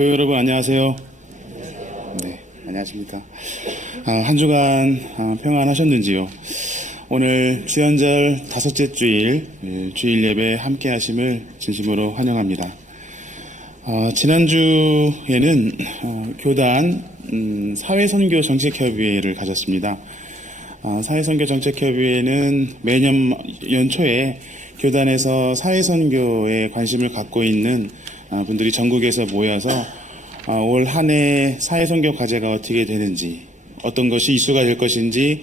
교회 여러분 안녕하세요. 네, 안녕하십니까. 한 주간 평안하셨는지요? 오늘 주연절 다섯째 주일, 주일 예배 함께 하심을 진심으로 환영합니다. 지난주에는 교단 사회선교 정책협의회를 가졌습니다. 사회선교 정책협의회는 매년 연초에 교단에서 사회선교에 관심을 갖고 있는 분들이 전국에서 모여서 올 한 해 사회선교 과제가 어떻게 되는지, 어떤 것이 이슈가 될 것인지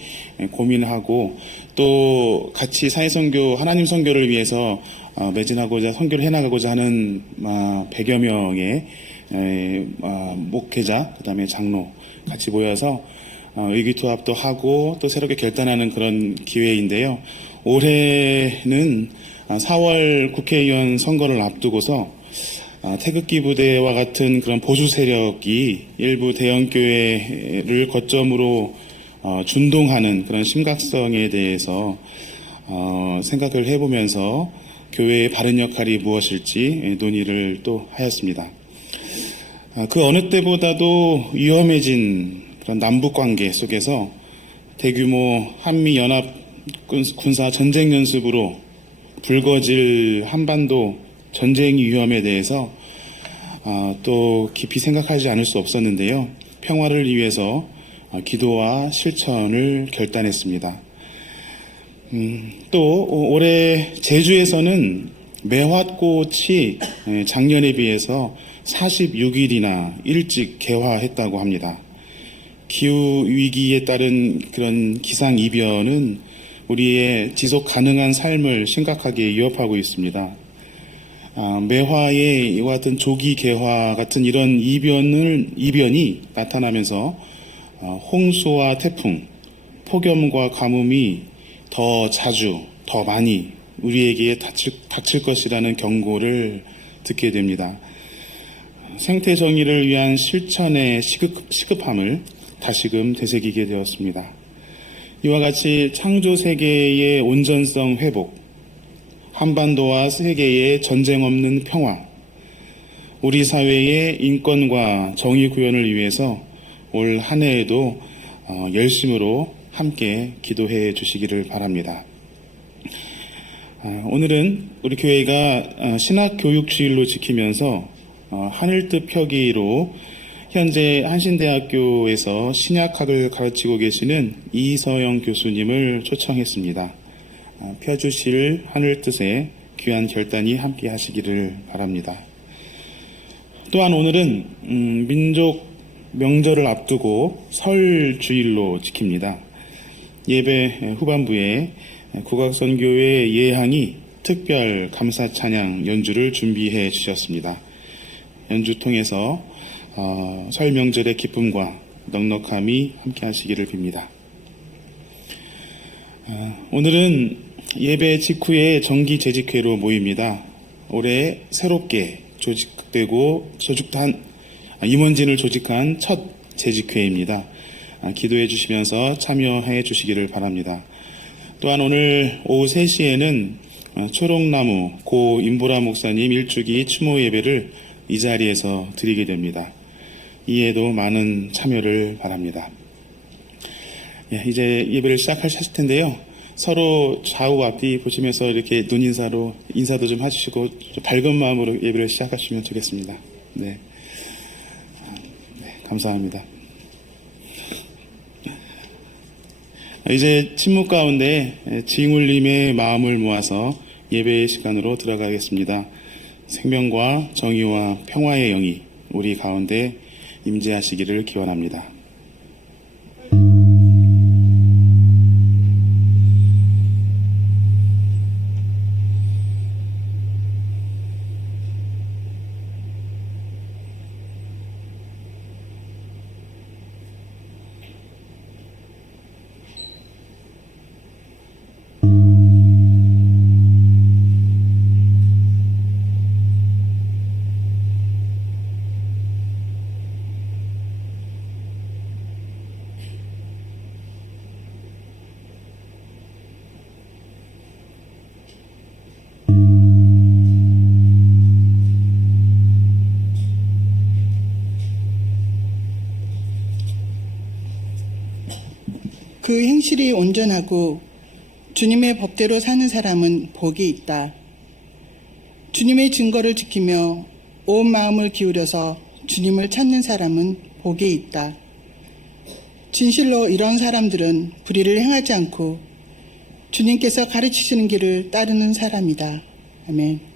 고민하고, 또 같이 사회선교, 하나님 선교를 위해서 매진하고자 선교를 해나가고자 하는 100여 명의 목회자, 그 다음에 장로 같이 모여서 의기투합도 하고 또 새롭게 결단하는 그런 기회인데요. 올해는 4월 국회의원 선거를 앞두고서 태극기 부대와 같은 그런 보수 세력이 일부 대형교회를 거점으로 준동하는 그런 심각성에 대해서 생각을 해보면서 교회의 바른 역할이 무엇일지 논의를 또 하였습니다. 그 어느 때보다도 위험해진 그런 남북관계 속에서 대규모 한미연합 군사 전쟁 연습으로 불거질 한반도 전쟁 위험에 대해서 또 깊이 생각하지 않을 수 없었는데요. 평화를 위해서 기도와 실천을 결단했습니다. 또 올해 제주에서는 매화꽃이 작년에 비해서 46일이나 일찍 개화했다고 합니다. 기후위기에 따른 그런 기상이변은 우리의 지속 가능한 삶을 심각하게 위협하고 있습니다. 매화의 이와 같은 조기 개화 같은 이런 이변이 나타나면서 홍수와 태풍, 폭염과 가뭄이 더 자주, 더 많이 우리에게 닥칠 것이라는 경고를 듣게 됩니다. 생태 정의를 위한 실천의 시급함을 다시금 되새기게 되었습니다. 이와 같이 창조 세계의 온전성 회복, 한반도와 세계의 전쟁 없는 평화, 우리 사회의 인권과 정의 구현을 위해서 올 한 해에도 열심으로 함께 기도해 주시기를 바랍니다. 오늘은 우리 교회가 신학교육주일로 지키면서 하늘뜻 표기로 현재 한신대학교에서 신약학을 가르치고 계시는 이서영 교수님을 초청했습니다. 펴주실 하늘뜻에 귀한 결단이 함께 하시기를 바랍니다. 또한 오늘은 민족 명절을 앞두고 설 주일로 지킵니다. 예배 후반부에 국악선교회 예향이 특별 감사 찬양 연주를 준비해 주셨습니다. 연주 통해서 설 명절의 기쁨과 넉넉함이 함께 하시기를 빕니다. 오늘은 예배 직후에 정기 재직회로 모입니다. 올해 새롭게 조직되고 임원진을 조직한 첫 재직회입니다. 기도해 주시면서 참여해 주시기를 바랍니다. 또한 오늘 오후 3시에는 초록나무 고 임보라 목사님 일주기 추모 예배를 이 자리에서 드리게 됩니다. 이에도 많은 참여를 바랍니다. 이제 예배를 시작하실 텐데요. 서로 좌우 앞뒤 보시면서 이렇게 눈인사로 인사도 좀 해주시고 좀 밝은 마음으로 예배를 시작하시면 좋겠습니다. 네, 감사합니다. 이제 침묵 가운데 지울림의 마음을 모아서 예배의 시간으로 들어가겠습니다. 생명과 정의와 평화의 영이 우리 가운데 임재하시기를 기원합니다. 그 행실이 온전하고 주님의 법대로 사는 사람은 복이 있다. 주님의 증거를 지키며 온 마음을 기울여서 주님을 찾는 사람은 복이 있다. 진실로 이런 사람들은 불의를 행하지 않고 주님께서 가르치시는 길을 따르는 사람이다. 아멘.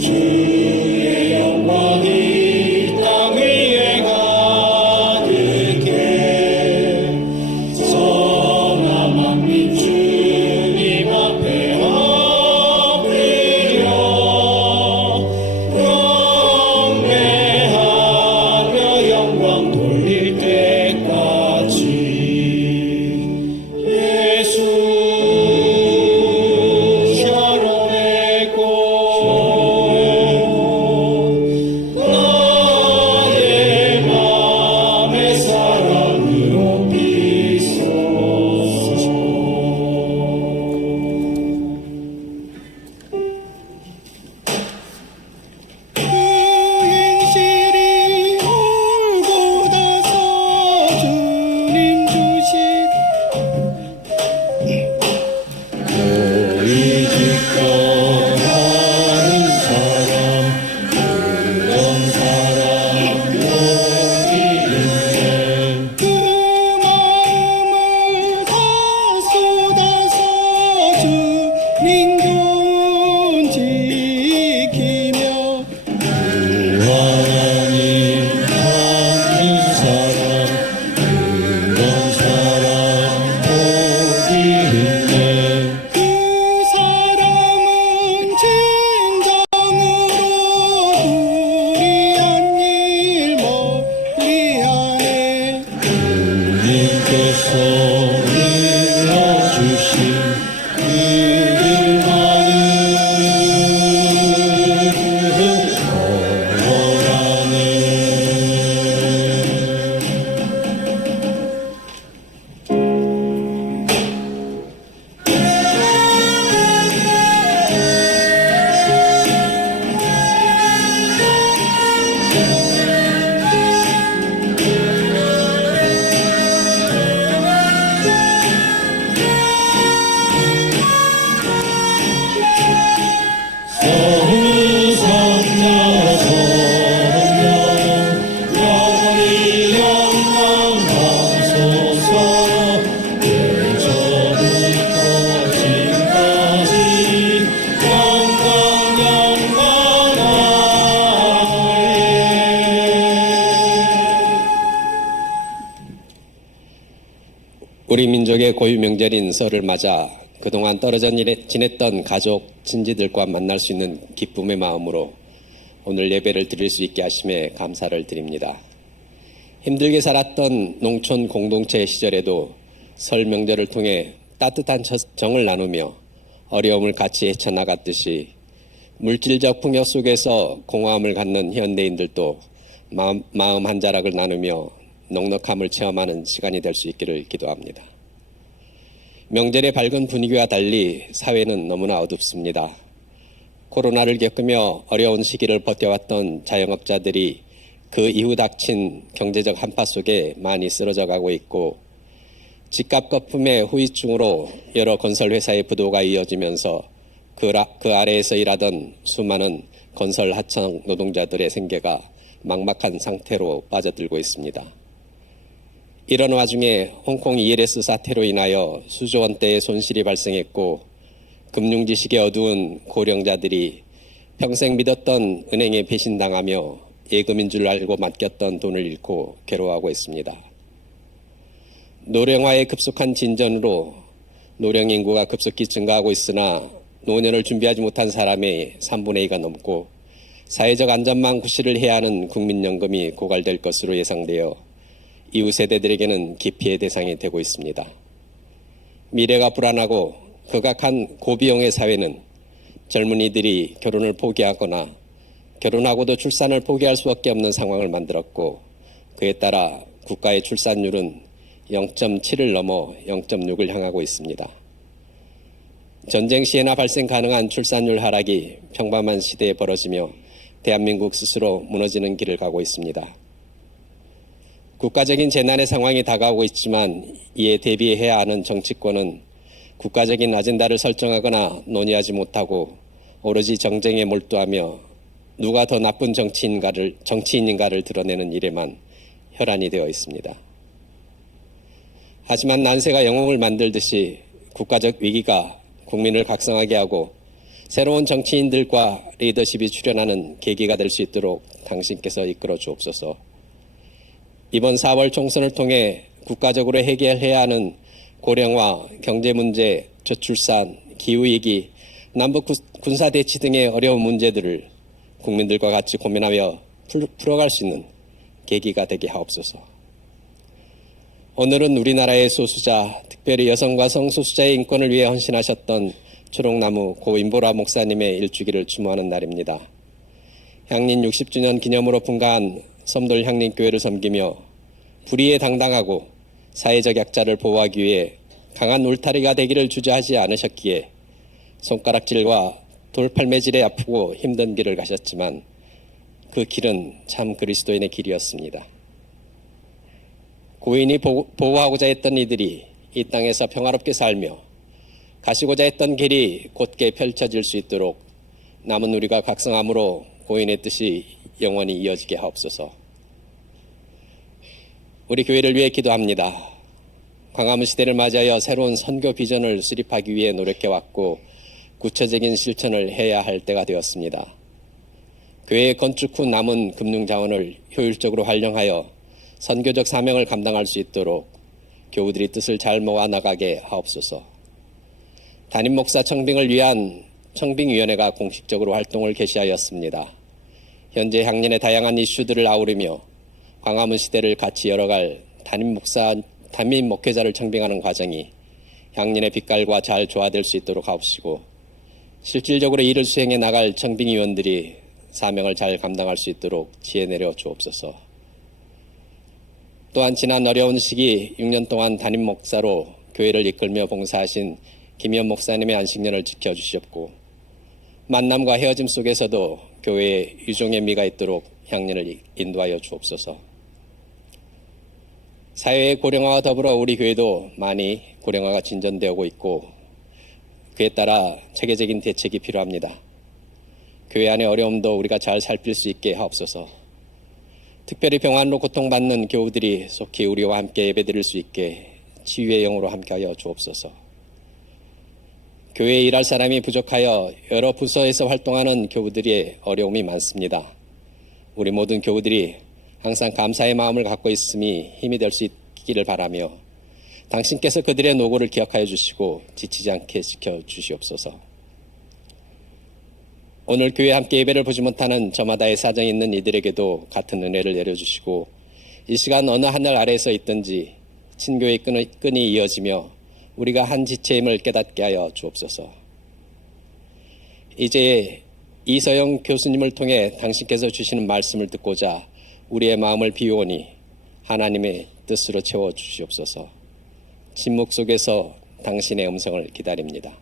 주의 영광이 땅 위에 가득해 우리 민족의 고유 명절인 설을 맞아 그동안 떨어져 지냈던 가족, 친지들과 만날 수 있는 기쁨의 마음으로 오늘 예배를 드릴 수 있게 하심에 감사를 드립니다. 힘들게 살았던 농촌 공동체 시절에도 설 명절을 통해 따뜻한 정을 나누며 어려움을 같이 헤쳐나갔듯이 물질적 풍요 속에서 공허함을 갖는 현대인들도 마음 한 자락을 나누며 넉넉함을 체험하는 시간이 될 수 있기를 기도합니다. 명절의 밝은 분위기와 달리 사회는 너무나 어둡습니다. 코로나를 겪으며 어려운 시기를 버텨왔던 자영업자들이 그 이후 닥친 경제적 한파 속에 많이 쓰러져 가고 있고, 집값 거품의 후유증으로 여러 건설회사의 부도가 이어지면서 그 아래에서 일하던 수많은 건설 하청 노동자들의 생계가 막막한 상태로 빠져들고 있습니다. 이런 와중에 홍콩 ELS 사태로 인하여 수조 원대의 손실이 발생했고, 금융지식의 어두운 고령자들이 평생 믿었던 은행에 배신당하며 예금인 줄 알고 맡겼던 돈을 잃고 괴로워하고 있습니다. 노령화의 급속한 진전으로 노령 인구가 급속히 증가하고 있으나 노년을 준비하지 못한 사람의 3분의 2가 넘고, 사회적 안전망 구실을 해야 하는 국민연금이 고갈될 것으로 예상되어 이후 세대들에게는 기피의 대상이 되고 있습니다. 미래가 불안하고 극악한 고비용의 사회는 젊은이들이 결혼을 포기하거나 결혼하고도 출산을 포기할 수밖에 없는 상황을 만들었고, 그에 따라 국가의 출산율은 0.7을 넘어 0.6을 향하고 있습니다. 전쟁 시에나 발생 가능한 출산율 하락이 평범한 시대에 벌어지며 대한민국 스스로 무너지는 길을 가고 있습니다. 국가적인 재난의 상황이 다가오고 있지만 이에 대비해야 하는 정치권은 국가적인 아젠다를 설정하거나 논의하지 못하고 오로지 정쟁에 몰두하며 누가 더 나쁜 정치인인가를 드러내는 일에만 혈안이 되어 있습니다. 하지만 난세가 영웅을 만들듯이 국가적 위기가 국민을 각성하게 하고 새로운 정치인들과 리더십이 출현하는 계기가 될 수 있도록 당신께서 이끌어 주옵소서. 이번 4월 총선을 통해 국가적으로 해결해야 하는 고령화, 경제 문제, 저출산, 기후위기, 남북 군사대치 등의 어려운 문제들을 국민들과 같이 고민하며 풀어갈 수 있는 계기가 되게 하옵소서. 오늘은 우리나라의 소수자, 특별히 여성과 성소수자의 인권을 위해 헌신하셨던 초록나무 고 임보라 목사님의 일주기를 추모하는 날입니다. 향린 60주년 기념으로 분가한 섬돌 향림교회를 섬기며 불의에 당당하고 사회적 약자를 보호하기 위해 강한 울타리가 되기를 주저하지 않으셨기에 손가락질과 돌팔매질에 아프고 힘든 길을 가셨지만 그 길은 참 그리스도인의 길이었습니다. 고인이 보호하고자 했던 이들이 이 땅에서 평화롭게 살며 가시고자 했던 길이 곧게 펼쳐질 수 있도록 남은 우리가 각성함으로 고인의 뜻이 영원히 이어지게 하옵소서. 우리 교회를 위해 기도합니다. 광화문 시대를 맞이하여 새로운 선교 비전을 수립하기 위해 노력해왔고 구체적인 실천을 해야 할 때가 되었습니다. 교회 건축 후 남은 금융 자원을 효율적으로 활용하여 선교적 사명을 감당할 수 있도록 교우들이 뜻을 잘 모아 나가게 하옵소서. 담임 목사 청빙을 위한 청빙위원회가 공식적으로 활동을 개시하였습니다. 현재 향년의 다양한 이슈들을 아우르며 광화문 시대를 같이 열어갈 담임 목회자를 청빙하는 과정이 향년의 빛깔과 잘 조화될 수 있도록 하옵시고, 실질적으로 일을 수행해 나갈 청빙위원들이 사명을 잘 감당할 수 있도록 지혜 내려 주옵소서. 또한 지난 어려운 시기 6년 동안 담임 목사로 교회를 이끌며 봉사하신 김현 목사님의 안식년을 지켜주시옵고, 만남과 헤어짐 속에서도 교회에 유종의 미가 있도록 향년을 인도하여 주옵소서. 사회의 고령화와 더불어 우리 교회도 많이 고령화가 진전되고 있고 그에 따라 체계적인 대책이 필요합니다. 교회 안의 어려움도 우리가 잘 살필 수 있게 하옵소서. 특별히 병환으로 고통받는 교우들이 속히 우리와 함께 예배드릴 수 있게 치유의 영으로 함께하여 주옵소서. 교회에 일할 사람이 부족하여 여러 부서에서 활동하는 교우들의 어려움이 많습니다. 우리 모든 교우들이 항상 감사의 마음을 갖고 있음이 힘이 될 수 있기를 바라며 당신께서 그들의 노고를 기억하여 주시고 지치지 않게 지켜주시옵소서. 오늘 교회 함께 예배를 보지 못하는 저마다의 사정이 있는 이들에게도 같은 은혜를 내려주시고 이 시간 어느 하늘 아래에서 있든지 친교의 끈이 이어지며 우리가 한 지체임을 깨닫게 하여 주옵소서. 이제 이서영 교수님을 통해 당신께서 주시는 말씀을 듣고자 우리의 마음을 비우오니 하나님의 뜻으로 채워주시옵소서. 침묵 속에서 당신의 음성을 기다립니다.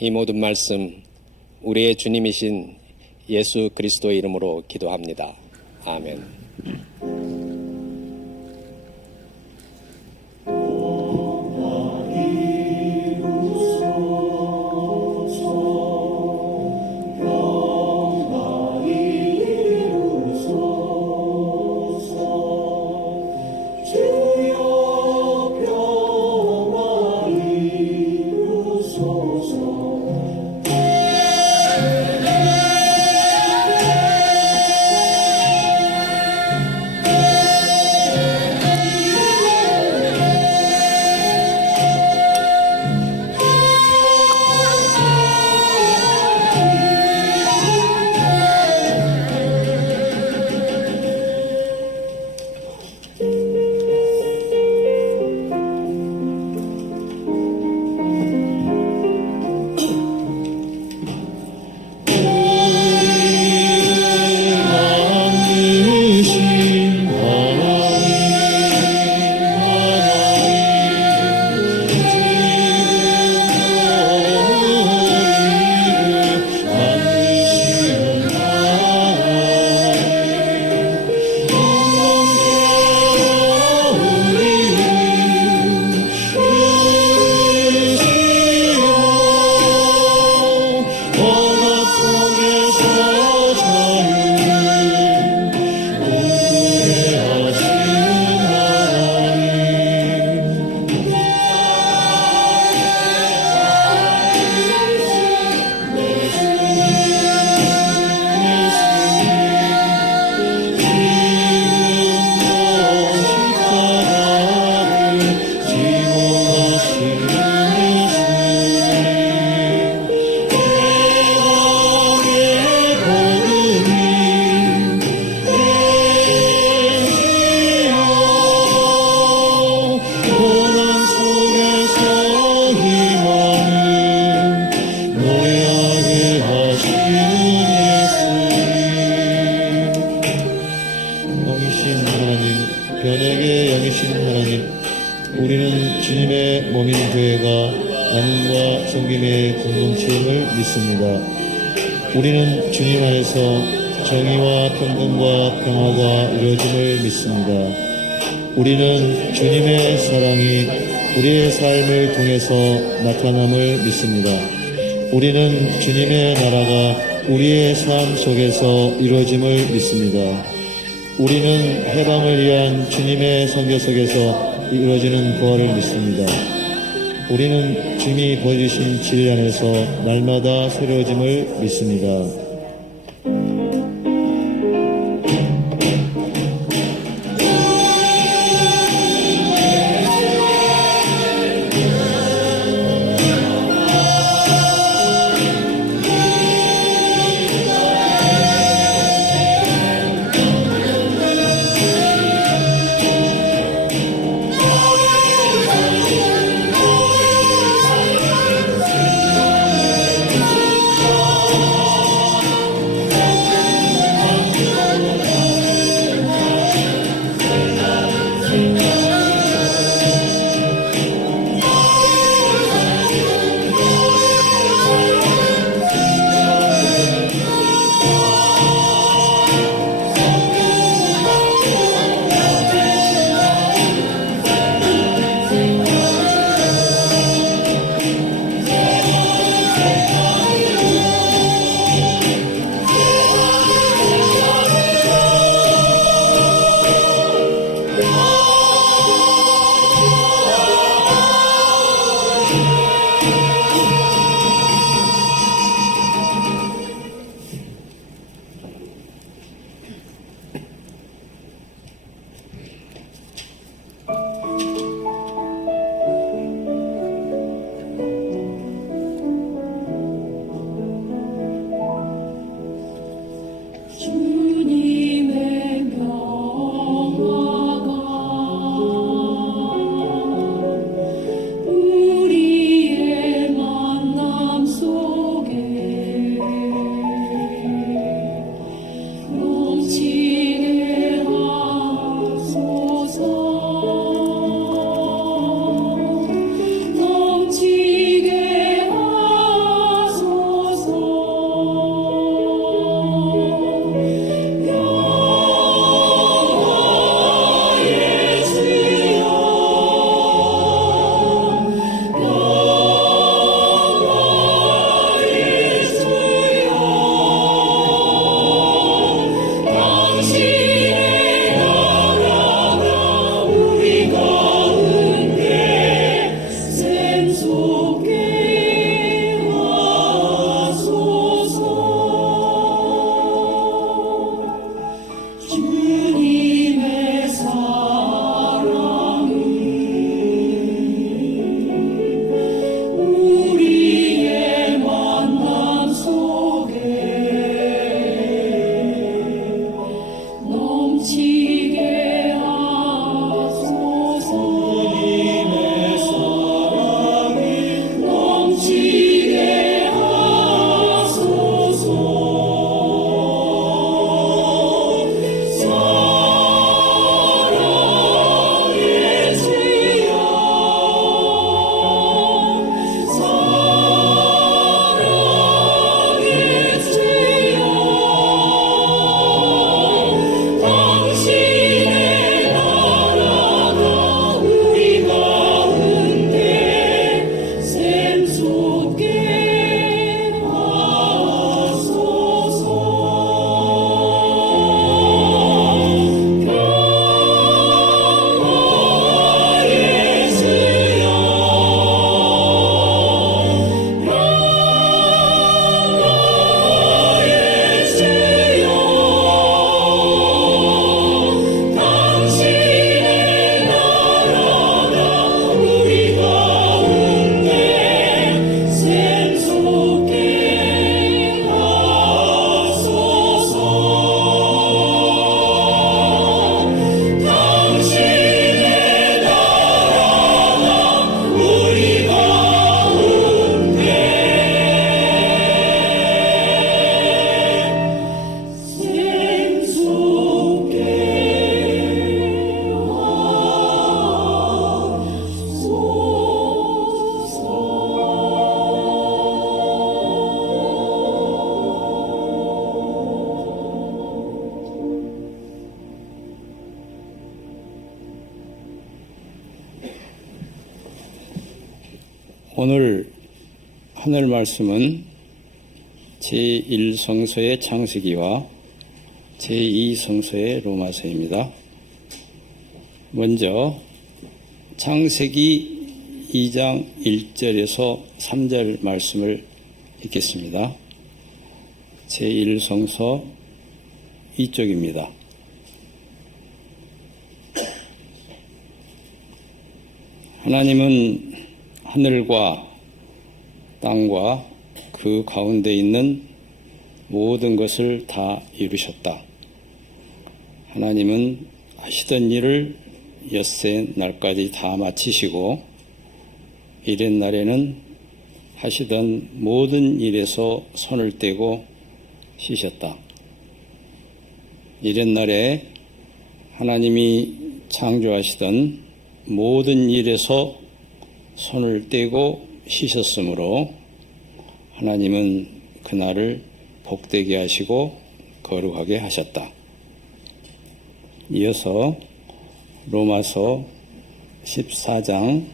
이 모든 말씀 우리의 주님이신 예수 그리스도의 이름으로 기도합니다. 아멘. 우리는 주님의 몸인 교회가 나눔과 섬김의 공동체임을 믿습니다. 우리는 주님 안에서 정의와 평등과 평화가 이루어짐을 믿습니다. 우리는 주님의 사랑이 우리의 삶을 통해서 나타남을 믿습니다. 우리는 주님의 나라가 우리의 삶 속에서 이루어짐을 믿습니다. 우리는 해방을 위한 주님의 선교 속에서 이루어지는 부활을 믿습니다. 우리는 주님이 보여주신 진리 안에서 날마다 새로워짐을 믿습니다. 주님의 평화가 우리의 만남 속에 넘치게 하소서. 넘치게 하소서. 영화의 주여, 영화의 주여, 당신의 나라가 우리 가운데 샘솟게 하소서. 주님의 사랑은 우리의 만남 속에 넘치게 하소서. 주님의 사랑은 넘치게 하소서. 사랑의 주여, 사랑의 주여, 당신의 나라가 우리 가운데 샘솟게 하소서. 영화의 주여, 영화의 주여, 당신의 나라가 우리 가운데 샘솟게 하소서. 당신의 나라가 우리 가운데 샘솟게 오늘 하늘 말씀은 제1성서의 창세기와 제2성서의 로마서입니다. 먼저 창세기 2장 1절에서 3절 말씀을 읽겠습니다. 제1성서 이쪽입니다. 하나님은 하늘과 땅과 그 가운데 있는 모든 것을 다 이루셨다. 하나님은 하시던 일을 엿새 날까지 다 마치시고 이렛 날에는 하시던 모든 일에서 손을 떼고 쉬셨다. 이렛 날에 하나님이 창조하시던 모든 일에서 손을 떼고 쉬셨으므로 하나님은 그날을 복되게 하시고 거룩하게 하셨다. 이어서 로마서 14장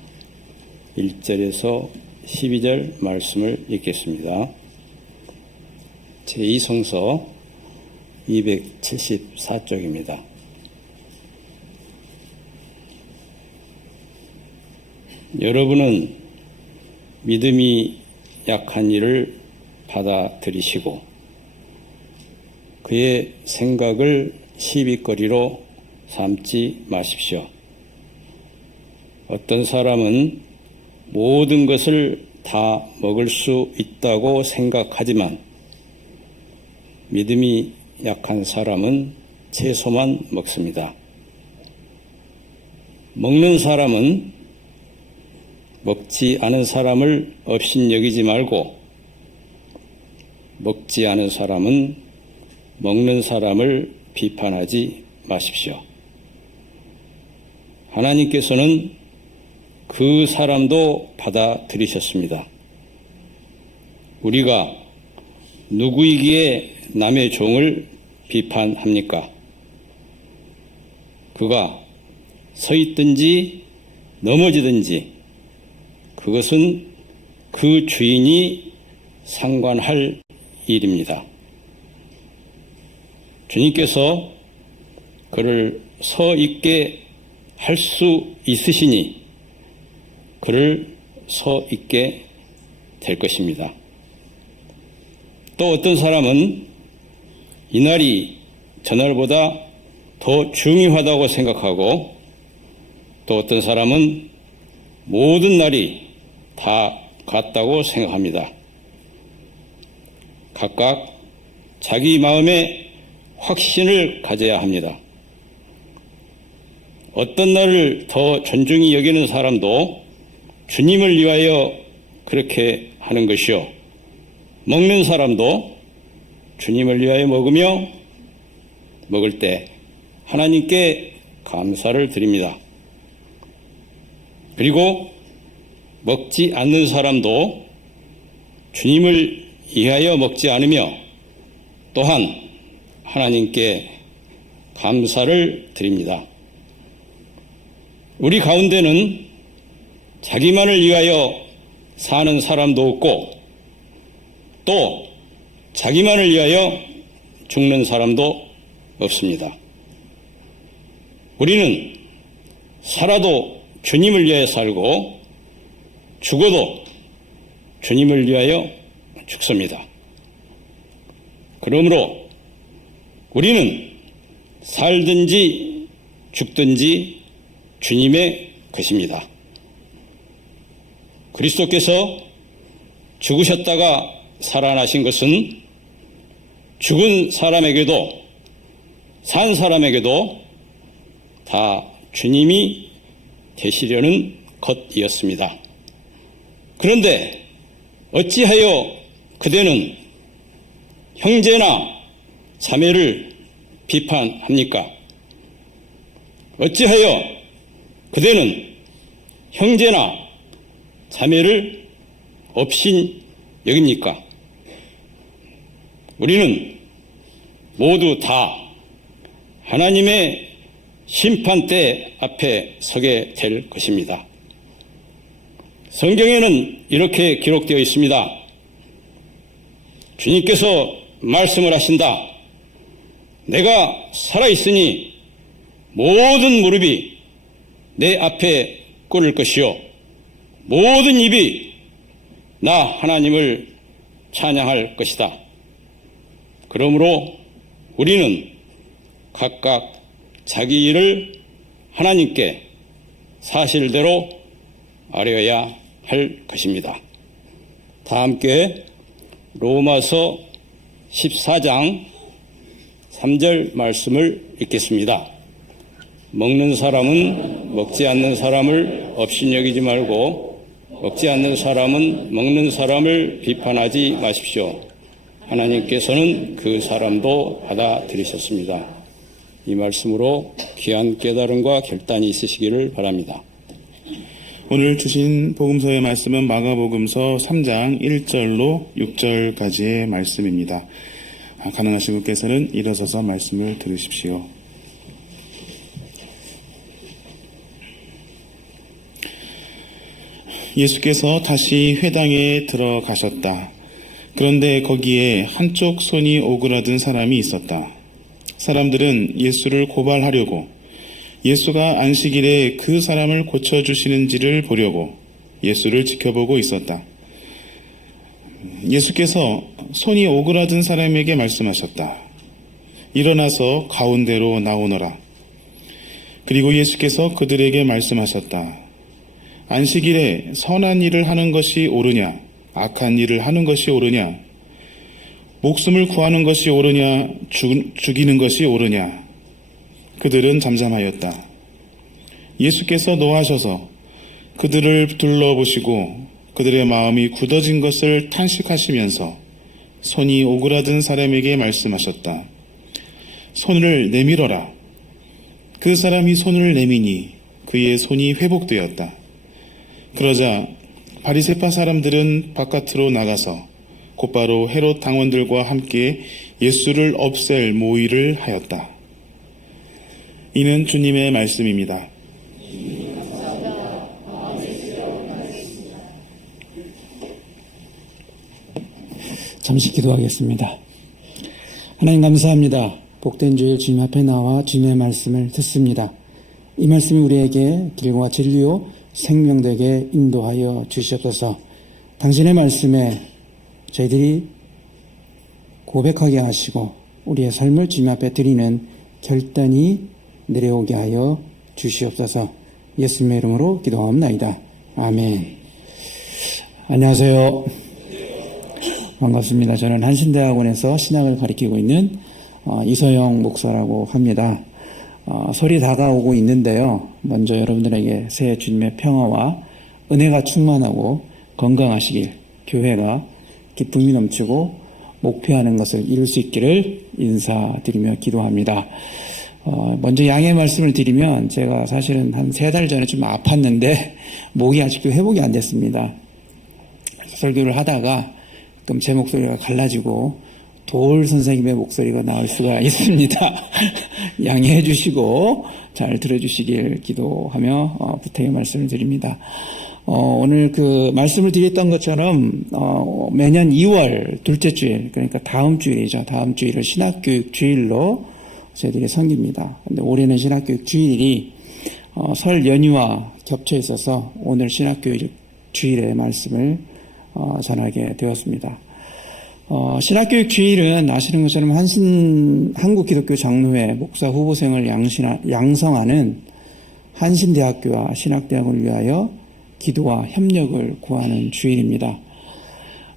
1절에서 12절 말씀을 읽겠습니다. 제2성서 274쪽입니다. 여러분은 믿음이 약한 이를 받아들이시고 그의 생각을 시비거리로 삼지 마십시오. 어떤 사람은 모든 것을 다 먹을 수 있다고 생각하지만 믿음이 약한 사람은 채소만 먹습니다. 먹는 사람은 먹지 않은 사람을 업신여기지 말고 먹지 않은 사람은 먹는 사람을 비판하지 마십시오. 하나님께서는 그 사람도 받아들이셨습니다. 우리가 누구이기에 남의 종을 비판합니까? 그가 서 있든지 넘어지든지 그것은 그 주인이 상관할 일입니다. 주님께서 그를 서 있게 할 수 있으시니 그를 서 있게 될 것입니다. 또 어떤 사람은 이날이 저날보다 더 중요하다고 생각하고 또 어떤 사람은 모든 날이 다 같다고 생각합니다. 각각 자기 마음에 확신을 가져야 합니다. 어떤 날을 더 존중히 여기는 사람도 주님을 위하여 그렇게 하는 것이요. 먹는 사람도 주님을 위하여 먹으며 먹을 때 하나님께 감사를 드립니다. 그리고 먹지 않는 사람도 주님을 위하여 먹지 않으며 또한 하나님께 감사를 드립니다. 우리 가운데는 자기만을 위하여 사는 사람도 없고 또 자기만을 위하여 죽는 사람도 없습니다. 우리는 살아도 주님을 위하여 살고 죽어도 주님을 위하여 죽습니다. 그러므로 우리는 살든지 죽든지 주님의 것입니다. 그리스도께서 죽으셨다가 살아나신 것은 죽은 사람에게도 산 사람에게도 다 주님이 되시려는 것이었습니다. 그런데 어찌하여 그대는 형제나 자매를 비판합니까? 어찌하여 그대는 형제나 자매를 업신 여깁니까? 우리는 모두 다 하나님의 심판대 앞에 서게 될 것입니다. 성경에는 이렇게 기록되어 있습니다. 주님께서 말씀을 하신다. 내가 살아있으니 모든 무릎이 내 앞에 꿇을 것이요 모든 입이 나 하나님을 찬양할 것이다. 그러므로 우리는 각각 자기 일을 하나님께 사실대로 아뢰어야 할 것입니다. 다 함께 로마서 14장 3절 말씀을 읽겠습니다. 먹는 사람은 먹지 않는 사람을 업신여기지 말고 먹지 않는 사람은 먹는 사람을 비판하지 마십시오. 하나님께서는 그 사람도 받아들이셨습니다. 이 말씀으로 귀한 깨달음과 결단이 있으시기를 바랍니다. 오늘 주신 복음서의 말씀은 마가복음서 3장 1절로 6절까지의 말씀입니다. 가능하신 분께서는 일어서서 말씀을 들으십시오. 예수께서 다시 회당에 들어가셨다. 그런데 거기에 한쪽 손이 오그라든 사람이 있었다. 사람들은 예수를 고발하려고 예수가 안식일에 그 사람을 고쳐주시는지를 보려고 예수를 지켜보고 있었다. 예수께서 손이 오그라든 사람에게 말씀하셨다. 일어나서 가운데로 나오너라. 그리고 예수께서 그들에게 말씀하셨다. 안식일에 선한 일을 하는 것이 옳으냐, 악한 일을 하는 것이 옳으냐, 목숨을 구하는 것이 옳으냐, 죽이는 것이 옳으냐. 그들은 잠잠하였다. 예수께서 노하셔서 그들을 둘러보시고 그들의 마음이 굳어진 것을 탄식하시면서 손이 오그라든 사람에게 말씀하셨다. 손을 내밀어라. 그 사람이 손을 내미니 그의 손이 회복되었다. 그러자 바리새파 사람들은 바깥으로 나가서 곧바로 헤롯 당원들과 함께 예수를 없앨 모의를 하였다. 이는 주님의 말씀입니다. 잠시 기도하겠습니다. 하나님 감사합니다. 복된 주일 주님 앞에 나와 주님의 말씀을 듣습니다. 이 말씀이 우리에게 길과 진리요 생명되게 인도하여 주시옵소서. 당신의 말씀에 저희들이 고백하게 하시고 우리의 삶을 주님 앞에 드리는 결단이 내려오게 하여 주시옵소서. 예수님의 이름으로 기도하옵나이다. 아멘. 안녕하세요. 반갑습니다. 저는 한신대학원에서 신학을 가르치고 있는 이서영 목사라고 합니다. 설이 다가오고 있는데요. 먼저 여러분들에게 새 주님의 평화와 은혜가 충만하고 건강하시길, 교회가 기쁨이 넘치고 목표하는 것을 이룰 수 있기를 인사드리며 기도합니다. 먼저 양해 말씀을 드리면 제가 사실은 한 3달 전에 좀 아팠는데 목이 아직도 회복이 안 됐습니다. 설교를 하다가 그럼 제 목소리가 갈라지고 도울 선생님의 목소리가 나올 수가 있습니다. 양해해 주시고 잘 들어주시길 기도하며 부탁의 말씀을 드립니다. 오늘 그 말씀을 드렸던 것처럼 매년 2월 둘째 주일, 그러니까 다음 주일이죠. 다음 주일을 신학교육 주일로 저희들이 섬깁니다. 근데 올해는 신학교육 주일이 설 연휴와 겹쳐 있어서 오늘 신학교육 주일의 말씀을 전하게 되었습니다. 신학교육 주일은 아시는 것처럼 한국기독교 장로회 목사 후보생을 양성하는 한신대학교와 신학대학을 위하여 기도와 협력을 구하는 주일입니다.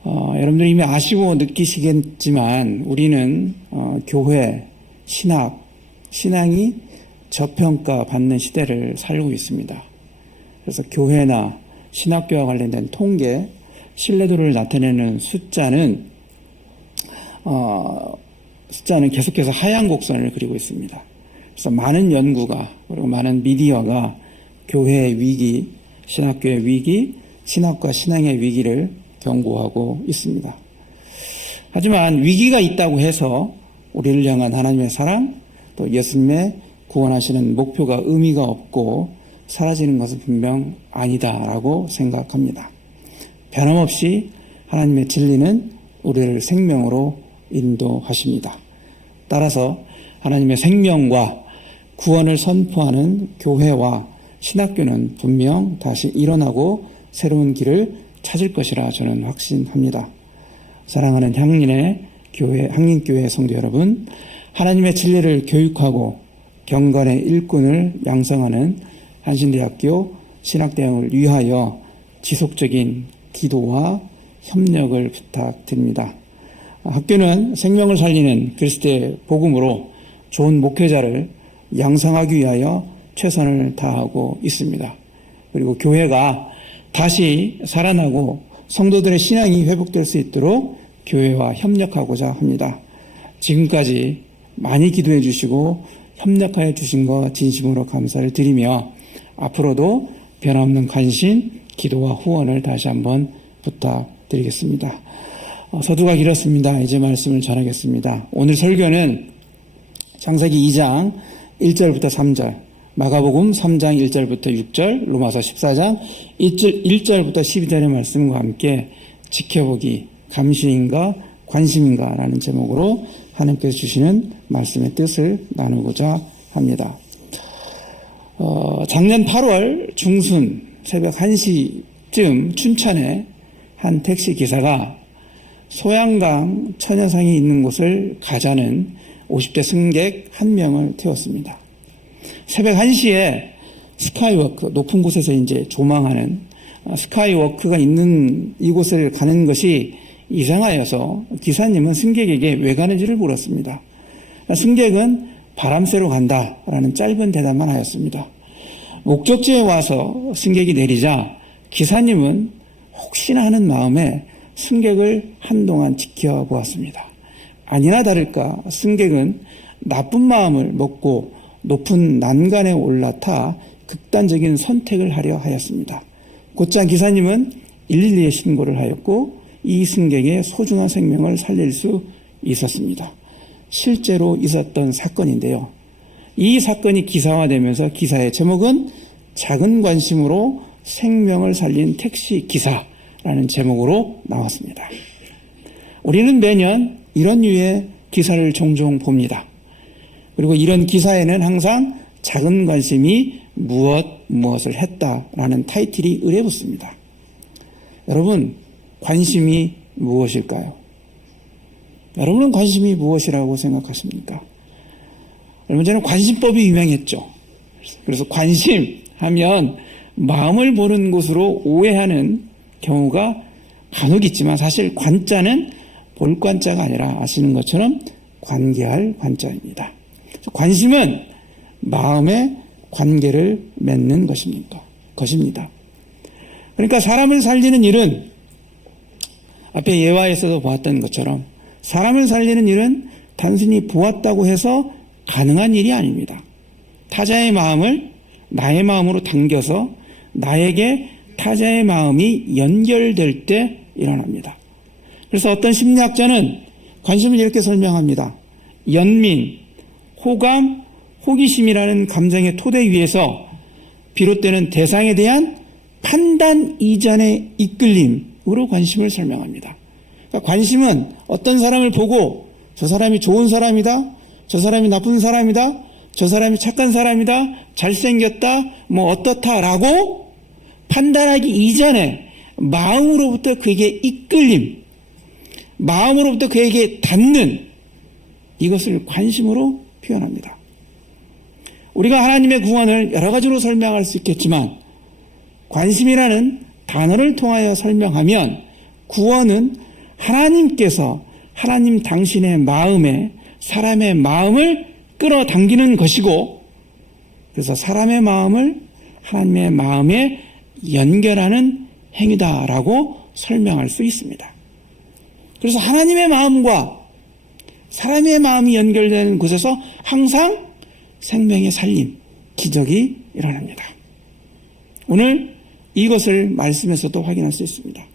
여러분들 이미 아시고 느끼시겠지만 우리는 교회, 신앙이 저평가 받는 시대를 살고 있습니다. 그래서 교회나 신학교와 관련된 통계, 신뢰도를 나타내는 숫자는 계속해서 하향 곡선을 그리고 있습니다. 그래서 많은 연구가 그리고 많은 미디어가 교회의 위기, 신학교의 위기, 신학과 신앙의 위기를 경고하고 있습니다. 하지만 위기가 있다고 해서 우리를 향한 하나님의 사랑, 또 예수님의 구원하시는 목표가 의미가 없고 사라지는 것은 분명 아니다라고 생각합니다. 변함없이 하나님의 진리는 우리를 생명으로 인도하십니다. 따라서 하나님의 생명과 구원을 선포하는 교회와 신학교는 분명 다시 일어나고 새로운 길을 찾을 것이라 저는 확신합니다. 사랑하는 향린교회 성도 여러분, 하나님의 진리를 교육하고 경건의 일꾼을 양성하는 한신대학교 신학대학을 위하여 지속적인 기도와 협력을 부탁드립니다. 학교는 생명을 살리는 그리스도의 복음으로 좋은 목회자를 양성하기 위하여 최선을 다하고 있습니다. 그리고 교회가 다시 살아나고 성도들의 신앙이 회복될 수 있도록 교회와 협력하고자 합니다. 지금까지 많이 기도해 주시고 협력하여 주신 것 진심으로 감사를 드리며 앞으로도 변함없는 관심, 기도와 후원을 다시 한번 부탁드리겠습니다. 서두가 길었습니다. 이제 말씀을 전하겠습니다. 오늘 설교는 창세기 2장 1절부터 3절, 마가복음 3장 1절부터 6절, 로마서 14장 1절부터 12절의 말씀과 함께 지켜보기, 감시인가 관심인가 라는 제목으로 하나님께서 주시는 말씀의 뜻을 나누고자 합니다. 작년 8월 중순 새벽 1시쯤 춘천에 한 택시 기사가 소양강 처녀상이 있는 곳을 가자는 50대 승객 1명을 태웠습니다. 새벽 1시에 스카이워크, 높은 곳에서 이제 조망하는 스카이워크가 있는 이곳을 가는 것이 이상하여서 기사님은 승객에게 왜 가는지를 물었습니다. 승객은 바람 쐬러 간다라는 짧은 대답만 하였습니다. 목적지에 와서 승객이 내리자 기사님은 혹시나 하는 마음에 승객을 한동안 지켜보았습니다. 아니나 다를까 승객은 나쁜 마음을 먹고 높은 난간에 올라타 극단적인 선택을 하려 하였습니다. 곧장 기사님은 112에 신고를 하였고 이 승객의 소중한 생명을 살릴 수 있었습니다. 실제로 있었던 사건인데요. 이 사건이 기사화되면서 기사의 제목은 작은 관심으로 생명을 살린 택시 기사라는 제목으로 나왔습니다. 우리는 매년 이런 류의 기사를 종종 봅니다. 그리고 이런 기사에는 항상 작은 관심이 무엇을 했다라는 타이틀이 의뢰붙습니다. 여러분, 관심이 무엇일까요? 여러분은 관심이 무엇이라고 생각하십니까? 얼마 전에 관심법이 유명했죠. 그래서 관심 하면 마음을 보는 것으로 오해하는 경우가 간혹 있지만 사실 관자는 볼 관자가 아니라 아시는 것처럼 관계할 관자입니다. 관심은 마음의 관계를 맺는 것입니다. 그러니까 사람을 살리는 일은 앞에 예화에서도 보았던 것처럼 사람을 살리는 일은 단순히 보았다고 해서 가능한 일이 아닙니다. 타자의 마음을 나의 마음으로 당겨서 나에게 타자의 마음이 연결될 때 일어납니다. 그래서 어떤 심리학자는 관심을 이렇게 설명합니다. 연민, 호감, 호기심이라는 감정의 토대 위에서 비롯되는 대상에 대한 판단 이전의 이끌림으로 관심을 설명합니다. 그러니까 관심은 어떤 사람을 보고 저 사람이 좋은 사람이다, 저 사람이 나쁜 사람이다, 저 사람이 착한 사람이다, 잘생겼다, 뭐 어떻다라고 판단하기 이전에 마음으로부터 그에게 이끌림, 마음으로부터 그에게 닿는 이것을 관심으로 표현합니다. 우리가 하나님의 구원을 여러 가지로 설명할 수 있겠지만 관심이라는 단어를 통하여 설명하면 구원은 하나님께서 하나님 당신의 마음에 사람의 마음을 끌어당기는 것이고 그래서 사람의 마음을 하나님의 마음에 연결하는 행위다라고 설명할 수 있습니다. 그래서 하나님의 마음과 사람의 마음이 연결되는 곳에서 항상 생명의 살림, 기적이 일어납니다. 오늘 이것을 말씀에서도 확인할 수 있습니다.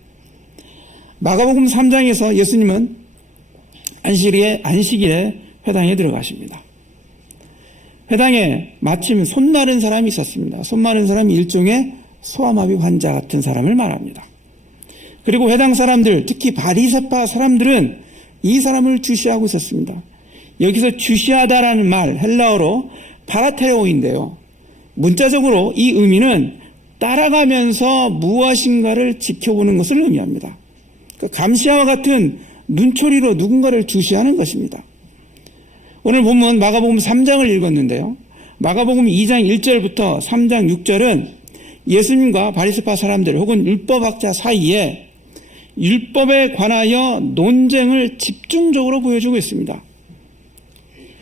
마가복음 3장에서 예수님은 안식일에 회당에 들어가십니다. 회당에 마침 손 마른 사람이 있었습니다. 손 마른 사람이 일종의 소아마비 환자 같은 사람을 말합니다. 그리고 회당 사람들, 특히 바리새파 사람들은 이 사람을 주시하고 있었습니다. 여기서 주시하다라는 말, 헬라어로 파라테오인데요. 문자적으로 이 의미는 따라가면서 무엇인가를 지켜보는 것을 의미합니다. 감시와 같은 눈초리로 누군가를 주시하는 것입니다. 오늘 본문 마가복음 3장을 읽었는데요. 마가복음 2장 1절부터 3장 6절은 예수님과 바리새파 사람들 혹은 율법학자 사이에 율법에 관하여 논쟁을 집중적으로 보여주고 있습니다.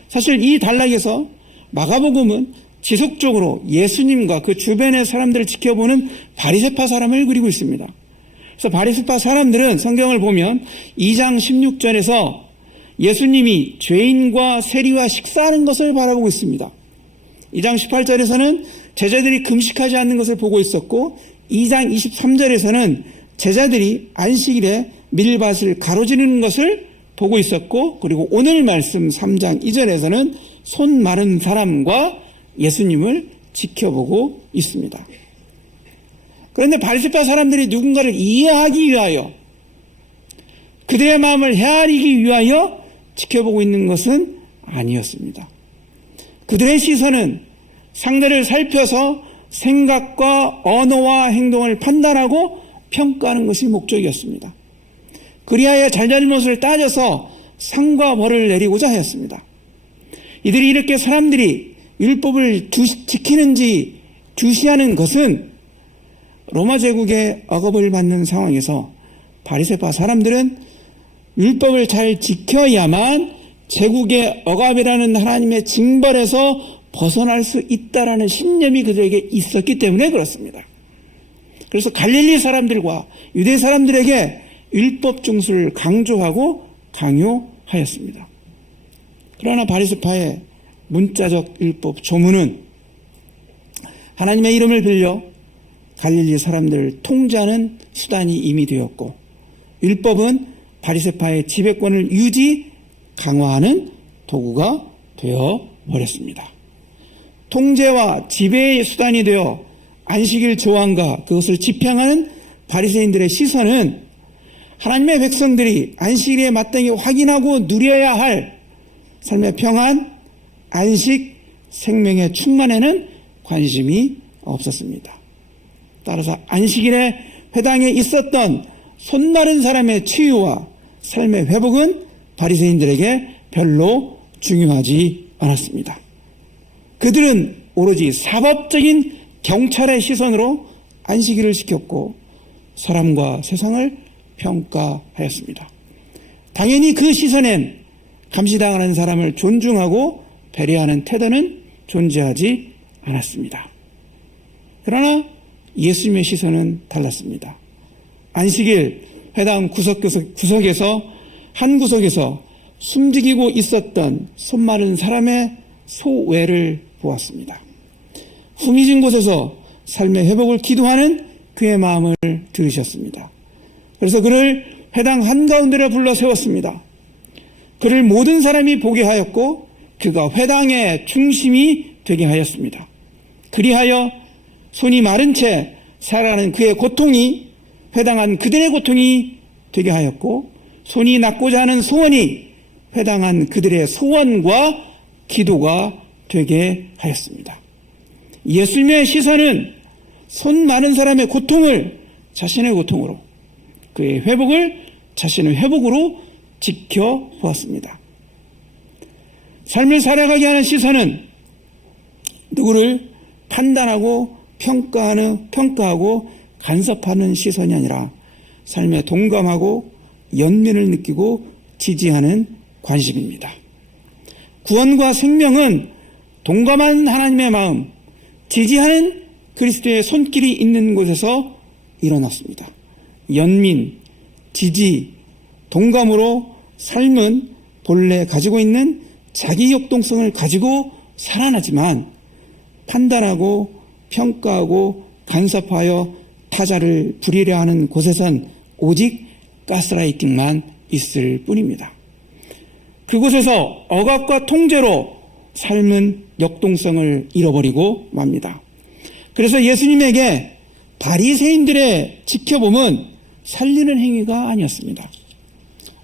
사실 이 단락에서 마가복음은 지속적으로 예수님과 그 주변의 사람들을 지켜보는 바리새파 사람을 그리고 있습니다. 그래서 바리새파 사람들은 성경을 보면 2장 16절에서 예수님이 죄인과 세리와 식사하는 것을 바라보고 있습니다. 2장 18절에서는 제자들이 금식하지 않는 것을 보고 있었고 2장 23절에서는 제자들이 안식일에 밀밭을 가로지르는 것을 보고 있었고 그리고 오늘 말씀 3장 2절에서는 손 마른 사람과 예수님을 지켜보고 있습니다. 그런데 바리새파 사람들이 누군가를 이해하기 위하여 그들의 마음을 헤아리기 위하여 지켜보고 있는 것은 아니었습니다. 그들의 시선은 상대를 살펴서 생각과 언어와 행동을 판단하고 평가하는 것이 목적이었습니다. 그리하여 잘잘못을 따져서 상과 벌을 내리고자 하였습니다. 이들이 이렇게 사람들이 율법을 지키는지 주시하는 것은 로마 제국의 억압을 받는 상황에서 바리새파 사람들은 율법을 잘 지켜야만 제국의 억압이라는 하나님의 징벌에서 벗어날 수 있다라는 신념이 그들에게 있었기 때문에 그렇습니다. 그래서 갈릴리 사람들과 유대 사람들에게 율법 중수를 강조하고 강요하였습니다. 그러나 바리새파의 문자적 율법 조문은 하나님의 이름을 빌려 갈릴리 사람들을 통제하는 수단이 이미 되었고, 율법은 바리새파의 지배권을 강화하는 도구가 되어 버렸습니다. 통제와 지배의 수단이 되어 안식일 조항과 그것을 집행하는 바리새인들의 시선은 하나님의 백성들이 안식일에 마땅히 확인하고 누려야 할 삶의 평안, 안식, 생명의 충만에는 관심이 없었습니다. 따라서 안식일에 회당에 있었던 손마른 사람의 치유와 삶의 회복은 바리새인들에게 별로 중요하지 않았습니다. 그들은 오로지 사법적인 경찰의 시선으로 안식일을 지켰고 사람과 세상을 평가하였습니다. 당연히 그 시선엔 감시당하는 사람을 존중하고 배려하는 태도는 존재하지 않았습니다. 그러나 예수님의 시선은 달랐습니다. 안식일 회당 구석에서 한 구석에서 숨지기고 있었던 손마른 사람의 소외를 보았습니다. 후미진 곳에서 삶의 회복을 기도하는 그의 마음을 들으셨습니다. 그래서 그를 회당 한가운데로 불러 세웠습니다. 그를 모든 사람이 보게 하였고 그가 회당의 중심이 되게 하였습니다. 그리하여 손이 마른 채 살아가는 그의 고통이 회당한 그들의 고통이 되게 하였고, 손이 낫고자 하는 소원이 회당한 그들의 소원과 기도가 되게 하였습니다. 예수님의 시선은 손 많은 사람의 고통을 자신의 고통으로, 그의 회복을 자신의 회복으로 지켜보았습니다. 삶을 살아가게 하는 시선은 누구를 판단하고 평가하고 간섭하는 시선이 아니라 삶에 동감하고 연민을 느끼고 지지하는 관심입니다. 구원과 생명은 동감한 하나님의 마음, 지지하는 그리스도의 손길이 있는 곳에서 일어났습니다. 연민, 지지, 동감으로 삶은 본래 가지고 있는 자기 역동성을 가지고 살아나지만 판단하고 평가하고 간섭하여 타자를 부리려 하는 곳에선 오직 가스라이팅만 있을 뿐입니다. 그곳에서 억압과 통제로 삶은 역동성을 잃어버리고 맙니다. 그래서 예수님에게 바리새인들의 지켜봄은 살리는 행위가 아니었습니다.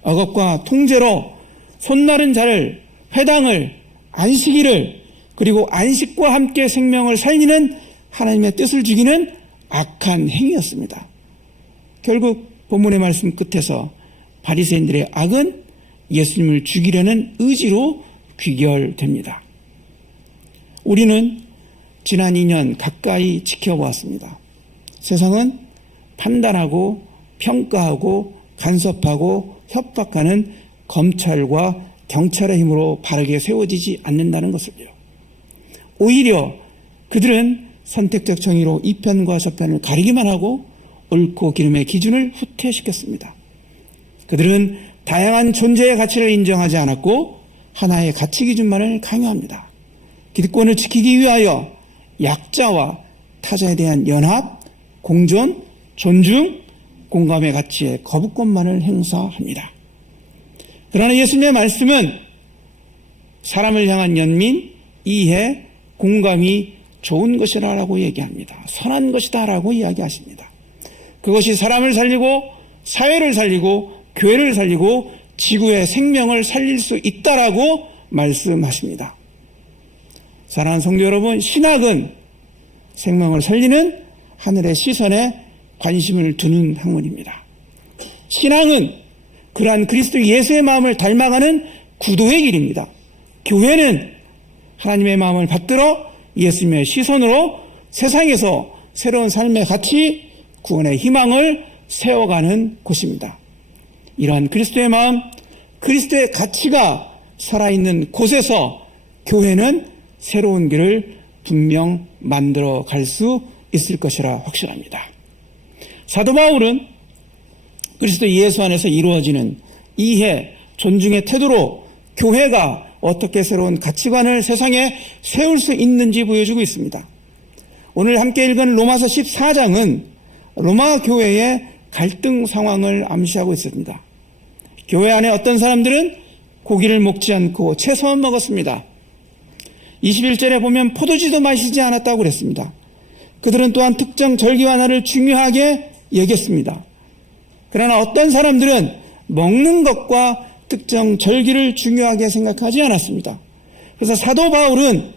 억압과 통제로 손마른 자를, 회당을, 안식일을, 그리고 안식과 함께 생명을 살리는 하나님의 뜻을 죽이는 악한 행위였습니다. 결국 본문의 말씀 끝에서 바리새인들의 악은 예수님을 죽이려는 의지로 귀결됩니다. 우리는 지난 2년 가까이 지켜보았습니다. 세상은 판단하고 평가하고 간섭하고 협박하는 검찰과 경찰의 힘으로 바르게 세워지지 않는다는 것을요. 오히려 그들은 선택적 정의로 이 편과 저 편을 가리기만 하고 옳고 기름의 기준을 후퇴시켰습니다. 그들은 다양한 존재의 가치를 인정하지 않았고 하나의 가치 기준만을 강요합니다. 기득권을 지키기 위하여 약자와 타자에 대한 연합, 공존, 존중, 공감의 가치에 거부권만을 행사합니다. 그러나 예수님의 말씀은 사람을 향한 연민, 이해, 공감이 좋은 것이라고 얘기합니다. 선한 것이다라고 이야기하십니다. 그것이 사람을 살리고 사회를 살리고 교회를 살리고 지구의 생명을 살릴 수 있다라고 말씀하십니다. 사랑하는 성도 여러분, 신학은 생명을 살리는 하늘의 시선에 관심을 두는 학문입니다. 신앙은 그러한 그리스도 예수의 마음을 닮아가는 구도의 길입니다. 교회는 하나님의 마음을 받들어 예수님의 시선으로 세상에서 새로운 삶의 가치, 구원의 희망을 세워가는 곳입니다. 이러한 그리스도의 마음, 그리스도의 가치가 살아있는 곳에서 교회는 새로운 길을 분명 만들어 갈 수 있을 것이라 확신합니다. 사도 바울은 그리스도 예수 안에서 이루어지는 이해, 존중의 태도로 교회가 어떻게 새로운 가치관을 세상에 세울 수 있는지 보여주고 있습니다. 오늘 함께 읽은 로마서 14장은 로마 교회의 갈등 상황을 암시하고 있습니다. 교회 안에 어떤 사람들은 고기를 먹지 않고 채소만 먹었습니다. 21절에 보면 포도주도 마시지 않았다고 그랬습니다. 그들은 또한 특정 절기와 날을 중요하게 여겼습니다. 그러나 어떤 사람들은 먹는 것과 특정 절기를 중요하게 생각하지 않았습니다. 그래서 사도 바울은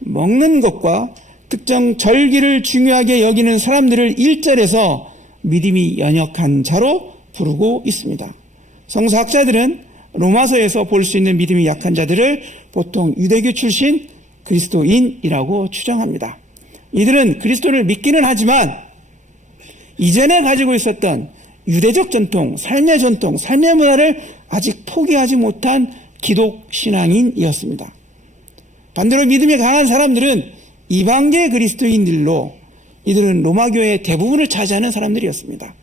먹는 것과 특정 절기를 중요하게 여기는 사람들을 1절에서 믿음이 연약한 자로 부르고 있습니다. 성서학자들은 로마서에서 볼 수 있는 믿음이 약한 자들을 보통 유대교 출신 그리스도인이라고 추정합니다. 이들은 그리스도를 믿기는 하지만 이전에 가지고 있었던 유대적 전통, 삶의 문화를 아직 포기하지 못한 기독 신앙인이었습니다. 반대로 믿음이 강한 사람들은 이방계 그리스도인들로 이들은 로마 교회의 대부분을 차지하는 사람들이었습니다.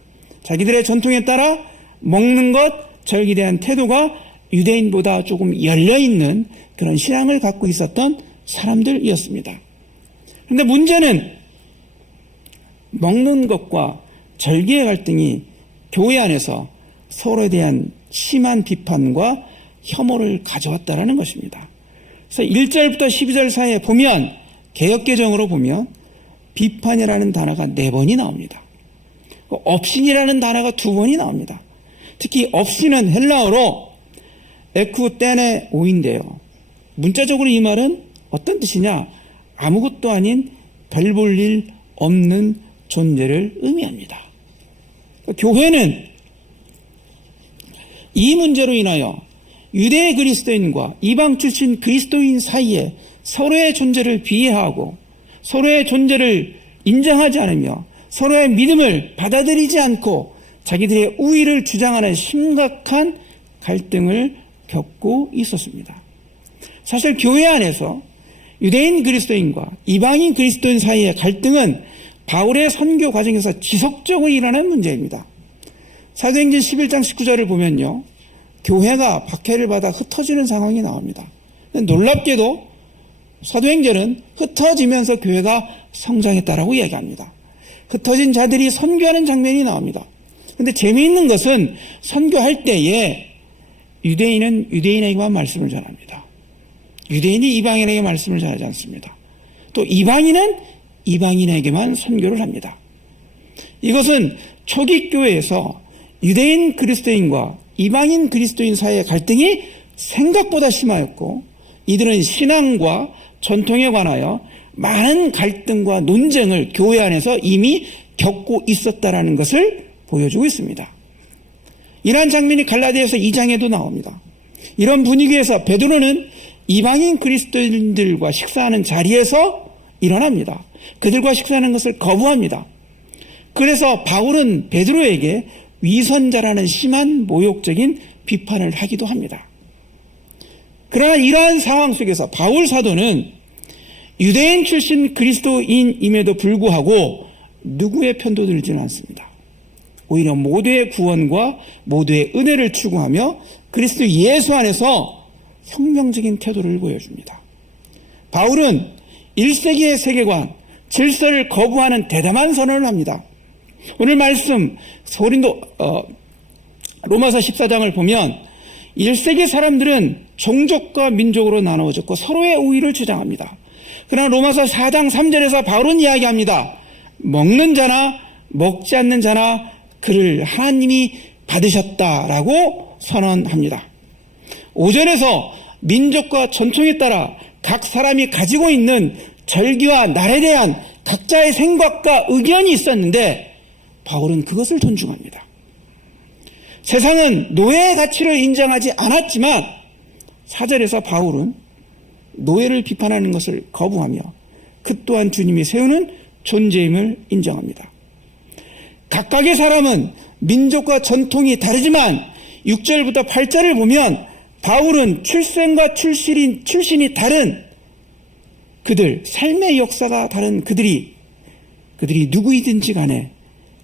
자기들의 전통에 따라 먹는 것, 절기에 대한 태도가 유대인보다 조금 열려있는 그런 신앙을 갖고 있었던 사람들이었습니다. 그런데 문제는 먹는 것과 절기의 갈등이 교회 안에서 서로에 대한 심한 비판과 혐오를 가져왔다는 것입니다. 그래서 1절부터 12절 사이에 보면 개역개정으로 보면 비판이라는 단어가 4번이 나옵니다. 업신이라는 단어가 2번이 나옵니다. 특히 업신은 헬라어로 에쿠테네 오인데요. 문자적으로 이 말은 어떤 뜻이냐? 아무것도 아닌 별 볼 일 없는 존재를 의미합니다. 교회는 이 문제로 인하여 유대 그리스도인과 이방 출신 그리스도인 사이에 서로의 존재를 비하하고 서로의 존재를 인정하지 않으며 서로의 믿음을 받아들이지 않고 자기들의 우위를 주장하는 심각한 갈등을 겪고 있었습니다. 사실 교회 안에서 유대인 그리스도인과 이방인 그리스도인 사이의 갈등은 바울의 선교 과정에서 지속적으로 일어난 문제입니다. 사도행전 11장 19절을 보면요, 교회가 박해를 받아 흩어지는 상황이 나옵니다. 놀랍게도 사도행전은 흩어지면서 교회가 성장했다라고 이야기합니다. 흩어진 자들이 선교하는 장면이 나옵니다. 그런데 재미있는 것은 선교할 때에 유대인은 유대인에게만 말씀을 전합니다. 유대인이 이방인에게 말씀을 전하지 않습니다. 또 이방인은 이방인에게만 선교를 합니다. 이것은 초기 교회에서 유대인 그리스도인과 이방인 그리스도인 사이의 갈등이 생각보다 심하였고 이들은 신앙과 전통에 관하여 많은 갈등과 논쟁을 교회 안에서 이미 겪고 있었다는 것을 보여주고 있습니다. 이러한 장면이 갈라디아서 2장에도 나옵니다. 이런 분위기에서 베드로는 이방인 그리스도인들과 식사하는 자리에서 일어납니다. 그들과 식사하는 것을 거부합니다. 그래서 바울은 베드로에게 위선자라는 심한 모욕적인 비판을 하기도 합니다. 그러나 이러한 상황 속에서 바울 사도는 유대인 출신 그리스도인임에도 불구하고 누구의 편도 들지는 않습니다. 오히려 모두의 구원과 모두의 은혜를 추구하며 그리스도 예수 안에서 혁명적인 태도를 보여줍니다. 바울은 1세기의 세계관, 질서를 거부하는 대담한 선언을 합니다. 오늘 말씀 로마서 14장을 보면 1세기 사람들은 종족과 민족으로 나누어졌고 서로의 우위를 주장합니다. 그러나 로마서 4장 3절에서 바울은 이야기합니다. 먹는 자나 먹지 않는 자나 그를 하나님이 받으셨다라고 선언합니다. 5절에서 민족과 전통에 따라 각 사람이 가지고 있는 절기와 날에 대한 각자의 생각과 의견이 있었는데 바울은 그것을 존중합니다. 세상은 노예의 가치를 인정하지 않았지만 4절에서 바울은 노예를 비판하는 것을 거부하며 그 또한 주님이 세우는 존재임을 인정합니다. 각각의 사람은 민족과 전통이 다르지만 6절부터 8절을 보면 바울은 출생과 출신이 다른 그들, 삶의 역사가 다른 그들이 누구이든지 간에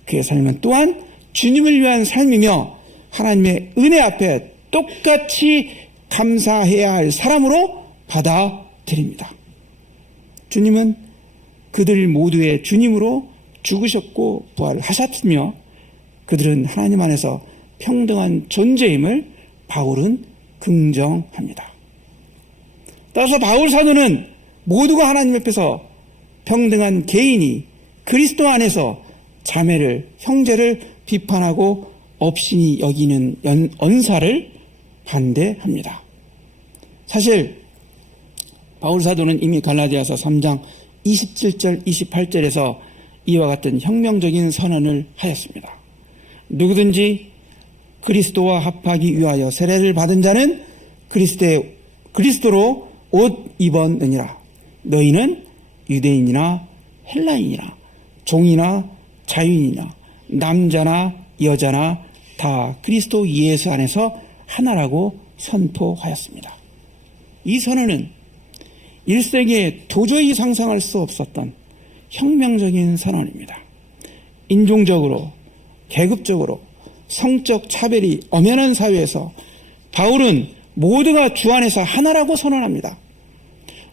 그의 삶은 또한 주님을 위한 삶이며 하나님의 은혜 앞에 똑같이 감사해야 할 사람으로 받아들입니다. 주님은 그들 모두의 주님으로 죽으셨고 부활하셨으며 그들은 하나님 안에서 평등한 존재임을 바울은 긍정합니다. 따라서 바울 사도는 모두가 하나님 앞에서 평등한 개인이 그리스도 안에서 자매를, 형제를 비판하고 업신이 여기는 언사를 반대합니다. 사실 바울 사도는 이미 갈라디아서 3장 27절, 28절에서 이와 같은 혁명적인 선언을 하였습니다. 누구든지 그리스도와 합하기 위하여 세례를 받은 자는 그리스도로 옷 입었느니라. 너희는 유대인이나 헬라인이나 종이나 자유인이나 남자나 여자나 다 그리스도 예수 안에서 하나라고 선포하였습니다. 이 선언은 1세기에 도저히 상상할 수 없었던 혁명적인 선언입니다. 인종적으로, 계급적으로, 성적 차별이 엄연한 사회에서 바울은 모두가 주 안에서 하나라고 선언합니다.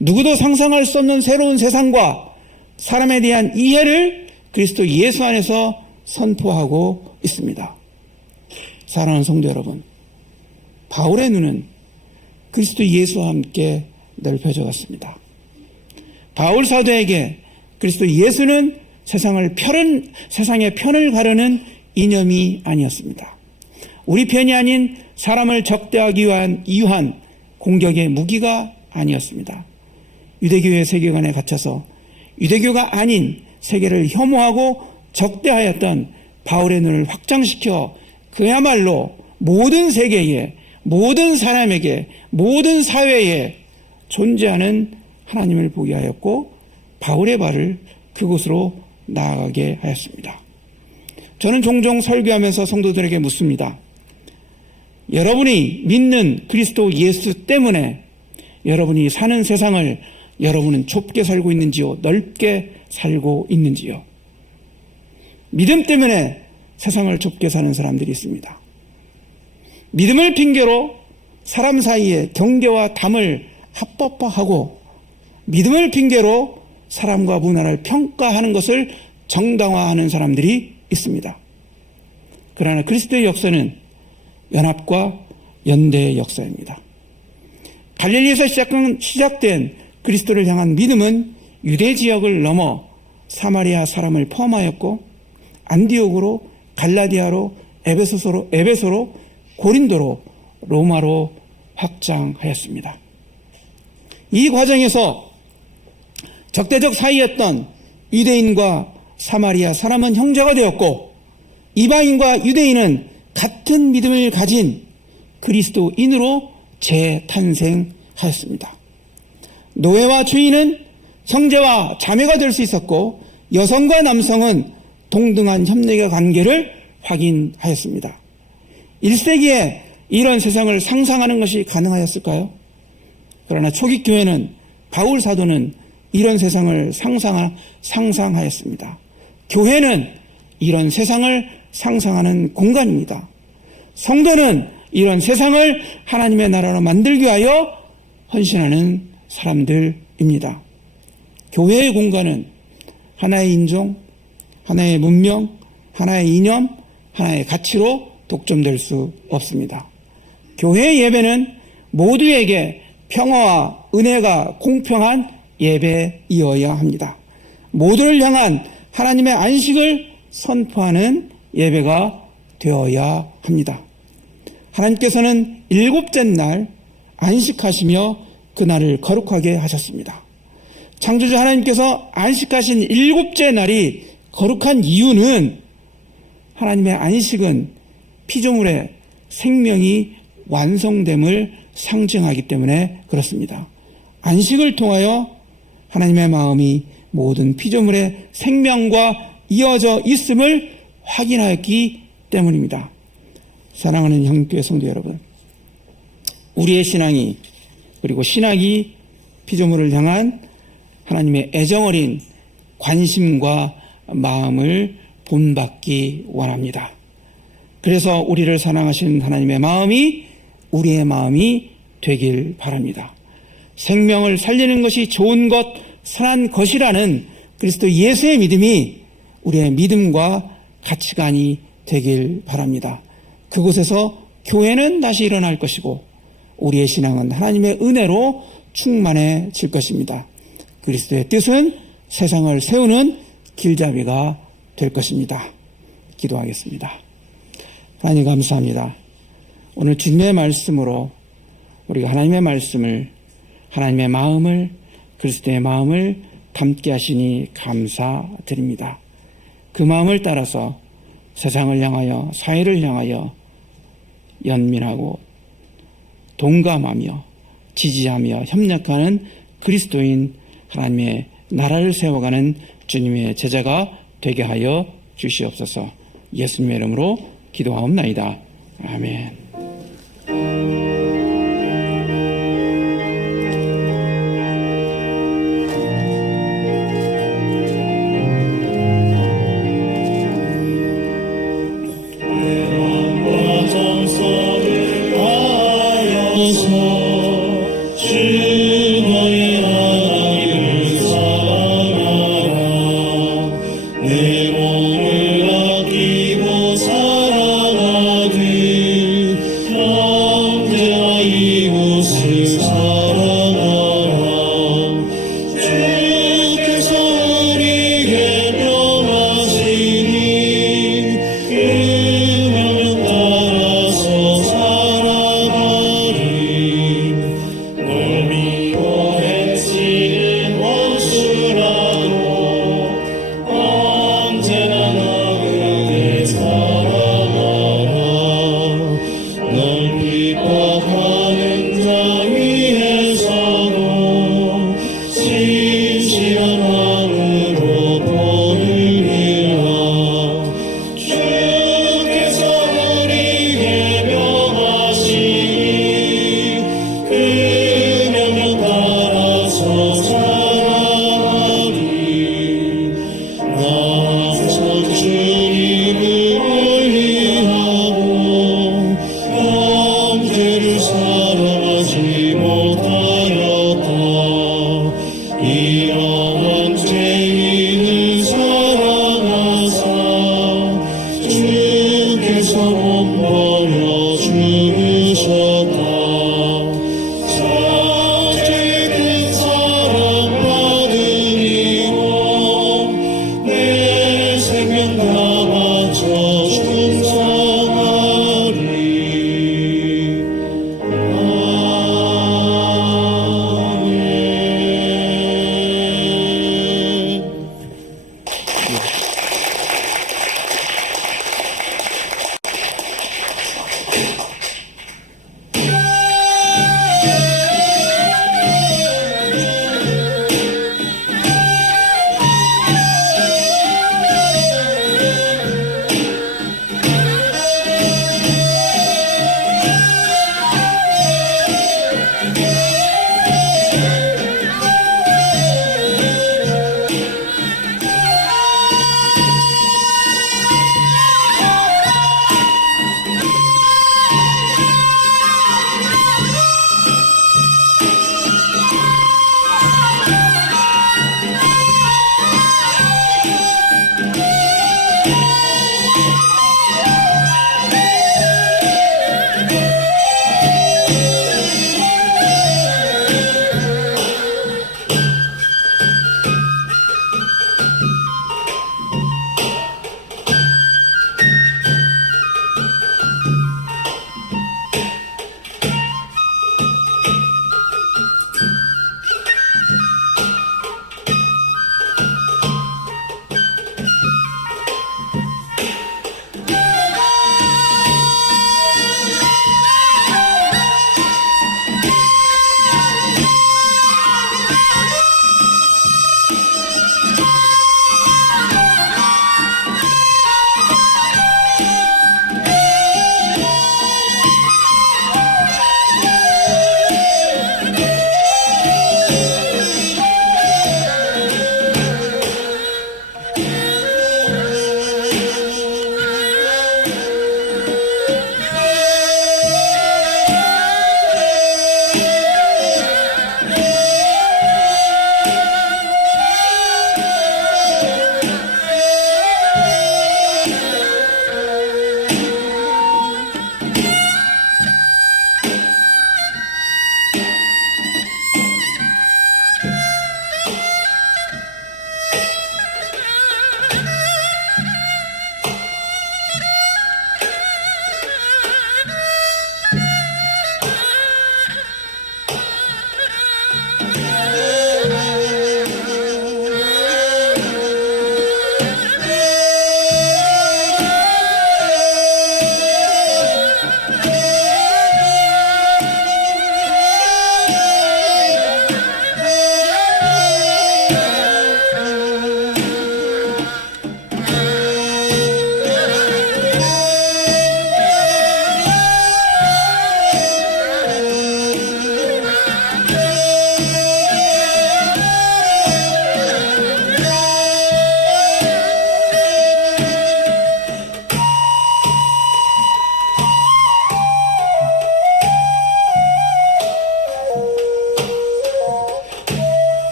누구도 상상할 수 없는 새로운 세상과 사람에 대한 이해를 그리스도 예수 안에서 선포하고 있습니다. 사랑하는 성도 여러분, 바울의 눈은 그리스도 예수와 함께 넓혀져 갔습니다. 바울 사도에게 그리스도 예수는 세상의 편을 가르는 이념이 아니었습니다. 우리 편이 아닌 사람을 적대하기 위한 이유한 공격의 무기가 아니었습니다. 유대교의 세계관에 갇혀서 유대교가 아닌 세계를 혐오하고 적대하였던 바울의 눈을 확장시켜 그야말로 모든 세계에, 모든 사람에게, 모든 사회에 존재하는 하나님을 보게 하였고 바울의 발을 그곳으로 나아가게 하였습니다. 저는 종종 설교하면서 성도들에게 묻습니다. 여러분이 믿는 그리스도 예수 때문에 여러분이 사는 세상을 여러분은 좁게 살고 있는지요? 넓게 살고 있는지요? 믿음 때문에 세상을 좁게 사는 사람들이 있습니다. 믿음을 핑계로 사람 사이에 경계와 담을 합법화하고 믿음을 핑계로 사람과 문화를 평가하는 것을 정당화하는 사람들이 있습니다. 그러나 그리스도의 역사는 연합과 연대의 역사입니다. 갈릴리에서 시작된 그리스도를 향한 믿음은 유대 지역을 넘어 사마리아 사람을 포함하였고 안디옥으로, 갈라디아로, 에베소로, 고린도로, 로마로 확장하였습니다. 이 과정에서 적대적 사이였던 유대인과 사마리아 사람은 형제가 되었고 이방인과 유대인은 같은 믿음을 가진 그리스도인으로 재탄생하였습니다. 노예와 주인은 형제와 자매가 될 수 있었고 여성과 남성은 동등한 협력의 관계를 확인하였습니다. 1세기에 이런 세상을 상상하는 것이 가능하였을까요? 그러나 초기 교회는 바울 사도는 이런 세상을 상상하였습니다. 교회는 이런 세상을 상상하는 공간입니다. 성도는 이런 세상을 하나님의 나라로 만들기 위하여 헌신하는 사람들입니다. 교회의 공간은 하나의 인종, 하나의 문명, 하나의 이념, 하나의 가치로 독점될 수 없습니다. 교회의 예배는 모두에게 평화와 은혜가 공평한 예배이어야 합니다. 모두를 향한 하나님의 안식을 선포하는 예배가 되어야 합니다. 하나님께서는 7째 날 안식하시며 그날을 거룩하게 하셨습니다. 창조주 하나님께서 안식하신 7째 날이 거룩한 이유는 하나님의 안식은 피조물의 생명이 완성됨을 상징하기 때문에 그렇습니다. 안식을 통하여 하나님의 마음이 모든 피조물의 생명과 이어져 있음을 확인하였기 때문입니다. 사랑하는 형제교회 성도 여러분, 우리의 신앙이 그리고 신학이 피조물을 향한 하나님의 애정어린 관심과 마음을 본받기 원합니다. 그래서 우리를 사랑하시는 하나님의 마음이 우리의 마음이 되길 바랍니다. 생명을 살리는 것이 좋은 것, 선한 것이라는 그리스도 예수의 믿음이 우리의 믿음과 가치관이 되길 바랍니다. 그곳에서 교회는 다시 일어날 것이고 우리의 신앙은 하나님의 은혜로 충만해질 것입니다. 그리스도의 뜻은 세상을 세우는 길잡이가 될 것입니다. 기도하겠습니다. 하나님 감사합니다. 오늘 주님의 말씀으로 우리가 하나님의 말씀을, 하나님의 마음을, 그리스도의 마음을 담게 하시니 감사드립니다. 그 마음을 따라서 세상을 향하여, 사회를 향하여 연민하고 동감하며 지지하며 협력하는 그리스도인 하나님의 나라를 세워가는 주님의 제자가 되게 하여 주시옵소서. 예수님의 이름으로 기도하옵나이다. 아멘.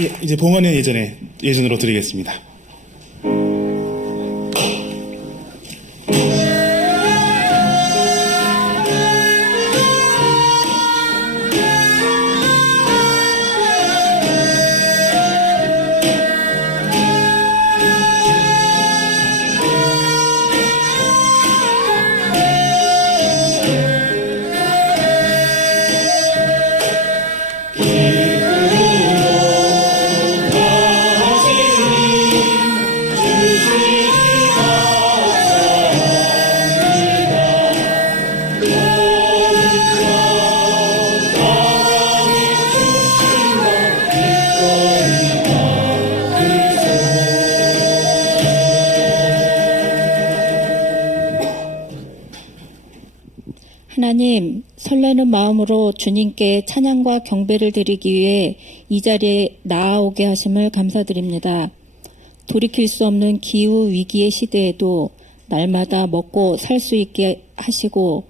예, 이제 봉헌의 예전으로 드리겠습니다. 하나님, 설레는 마음으로 주님께 찬양과 경배를 드리기 위해 이 자리에 나아오게 하심을 감사드립니다. 돌이킬 수 없는 기후 위기의 시대에도 날마다 먹고 살 수 있게 하시고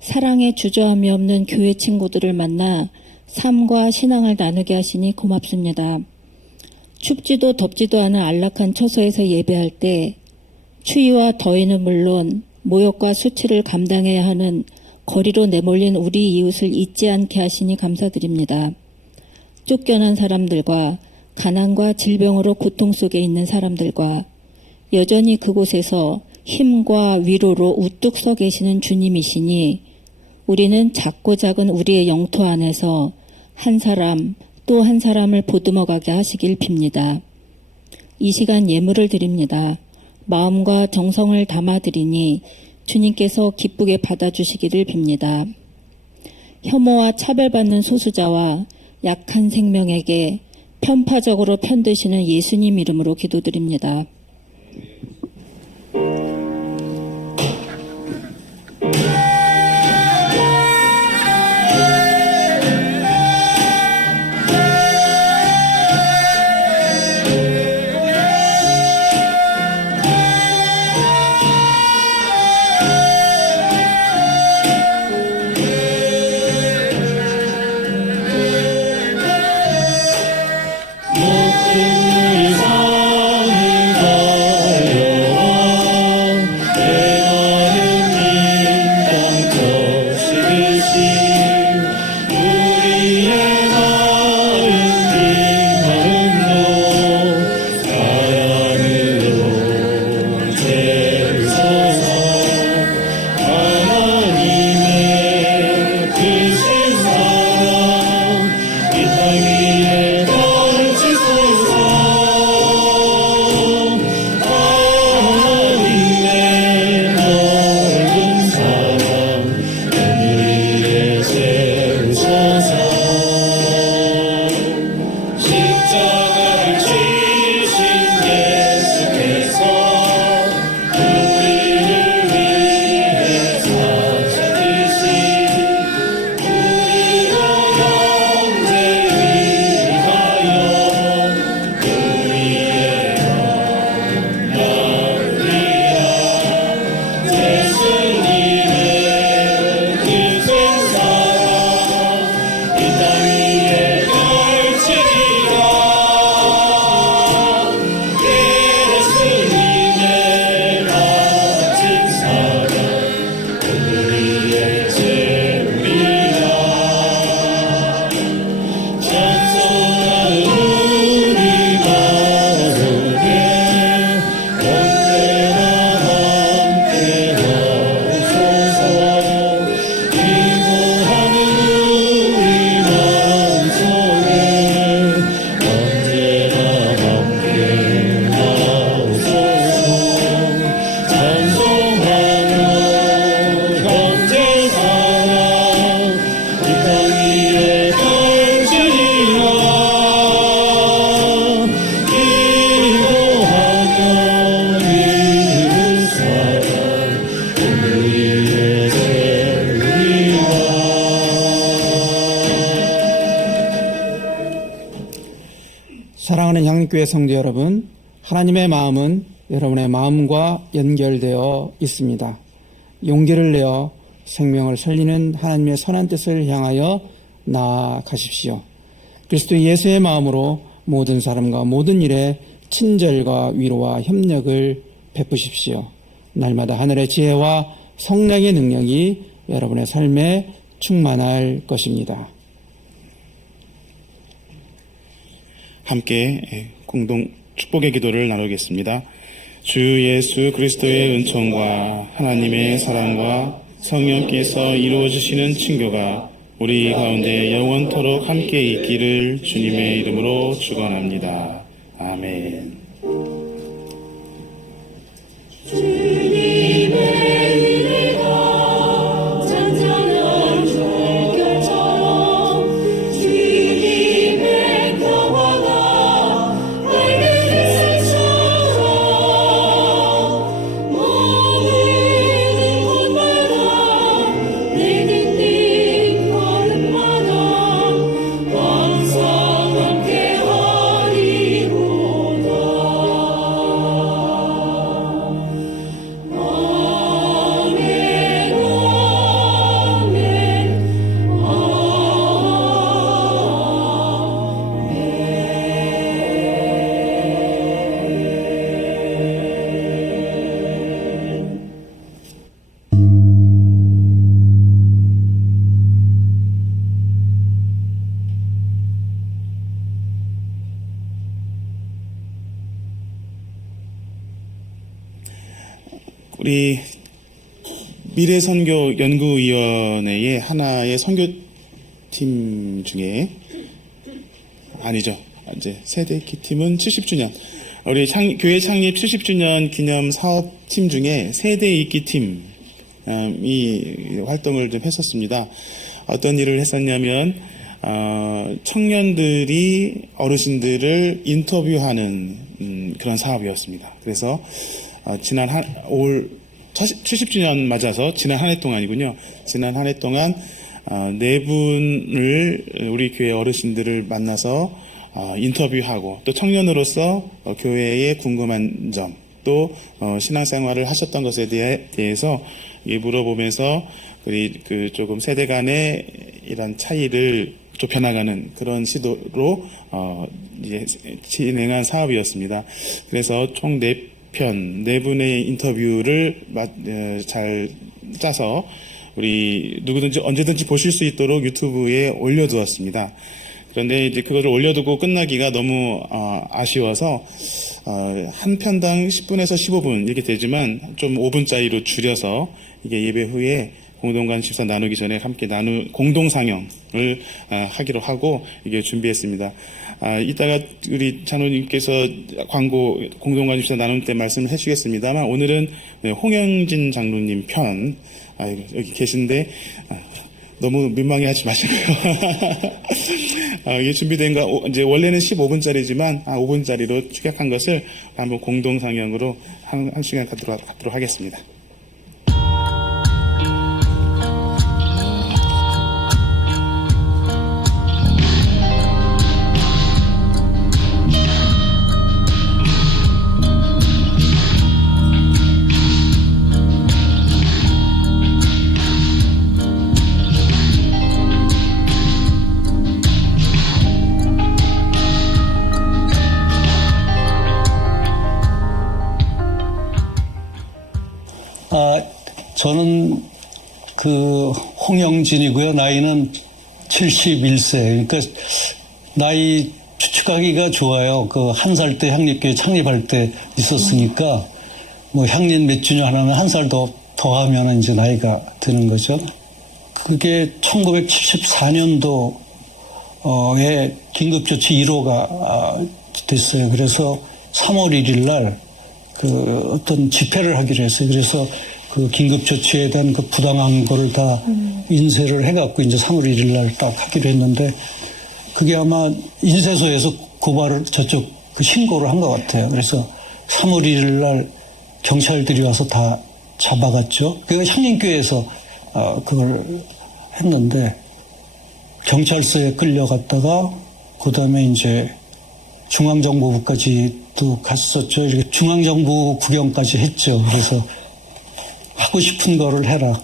사랑에 주저함이 없는 교회 친구들을 만나 삶과 신앙을 나누게 하시니 고맙습니다. 춥지도 덥지도 않은 안락한 처소에서 예배할 때 추위와 더위는 물론 모욕과 수치를 감당해야 하는 거리로 내몰린 우리 이웃을 잊지 않게 하시니 감사드립니다. 쫓겨난 사람들과 가난과 질병으로 고통 속에 있는 사람들과 여전히 그곳에서 힘과 위로로 우뚝 서 계시는 주님이시니 우리는 작고 작은 우리의 영토 안에서 한 사람 또 한 사람을 보듬어가게 하시길 빕니다. 이 시간 예물을 드립니다. 마음과 정성을 담아드리니 주님께서 기쁘게 받아주시기를 빕니다. 혐오와 차별받는 소수자와 약한 생명에게 편파적으로 편드시는 예수님 이름으로 기도드립니다. 사랑하는 향교회 성도 여러분, 하나님의 마음은 여러분의 마음과 연결되어 있습니다. 용기를 내어 생명을 살리는 하나님의 선한 뜻을 향하여 나아가십시오. 그리스도 예수의 마음으로 모든 사람과 모든 일에 친절과 위로와 협력을 베푸십시오. 날마다 하늘의 지혜와 성령의 능력이 여러분의 삶에 충만할 것입니다. 함께 공동 축복의 기도를 나누겠습니다. 주 예수 그리스도의 은총과 하나님의 사랑과 성령께서 이루어주시는 친교가 우리 가운데 영원토록 함께 있기를 주님의 이름으로 축원합니다. 아멘. 주님의 은혜가 잔잔한 물결처럼 주님의 평화가 밝은 햇살처럼 머무는 곳마다 내 띵띵 걸음마다 항상 함께하리로다. 우리 미래선교 연구위원회의 하나의 선교팀 중에 아니죠. 이제 세대키 팀은 70주년. 우리 교회 창립 70주년 기념 사업팀 중에 세대 읽기 팀이 활동을 좀 했었습니다. 어떤 일을 했었냐면 청년들이 어르신들을 인터뷰하는 그런 사업이었습니다. 그래서 지난 올 70주년 맞아서 지난 한 해 동안이군요. 지난 한 해 동안 네 분을 우리 교회 어르신들을 만나서 인터뷰하고 또 청년으로서 교회에 궁금한 점, 또 신앙생활을 하셨던 것에 대해서 물어보면서 그 조금 세대 간의 이런 차이를 좁혀나가는 그런 시도로 이제 진행한 사업이었습니다. 그래서 총 4편, 4분의 인터뷰를 잘 짜서 우리 누구든지 언제든지 보실 수 있도록 유튜브에 올려두었습니다. 그런데 이제 그거를 올려두고 끝나기가 너무 아쉬워서 한 편당 10분에서 15분 이렇게 되지만 좀 5분짜리로 줄여서 이게 예배 후에 공동관 집사 나누기 전에 함께 공동 상영을 하기로 하고 이게 준비했습니다. 이따가 우리 장로님께서 광고 공동관 집사 나눌 때 말씀을 해주겠습니다만 오늘은 홍영진 장로님 편 여기 계신데 너무 민망해하지 마시고요. 이게 준비된 거 이제 원래는 15분짜리지만 5분짜리로 축약한 것을 한번 공동 상영으로 한 시간 갖도록 하겠습니다. 저는 홍영진이고요. 나이는 71세. 그러니까 나이 추측하기가 좋아요. 한 살 때 향립교회 창립할 때 있었으니까 뭐 향립 몇 주년 하나면 한 살 더 하면 이제 나이가 드는 거죠. 그게 1974년도에 긴급조치 1호가 됐어요. 그래서 3월 1일 날 어떤 집회를 하기로 했어요. 그래서 그 긴급조치에 대한 그 부당한 거를 다 인쇄를 해갖고 이제 3월 1일 날 딱 하기로 했는데 그게 아마 인쇄소에서 고발을 저쪽 신고를 한 것 같아요. 그래서 3월 1일 날 경찰들이 와서 다 잡아갔죠. 그가 향림교회에서 그걸 했는데 경찰서에 끌려갔다가 그 다음에 이제 중앙정보부까지도 갔었죠. 이렇게 중앙정부 구경까지 했죠. 그래서 하고 싶은 거를 해라.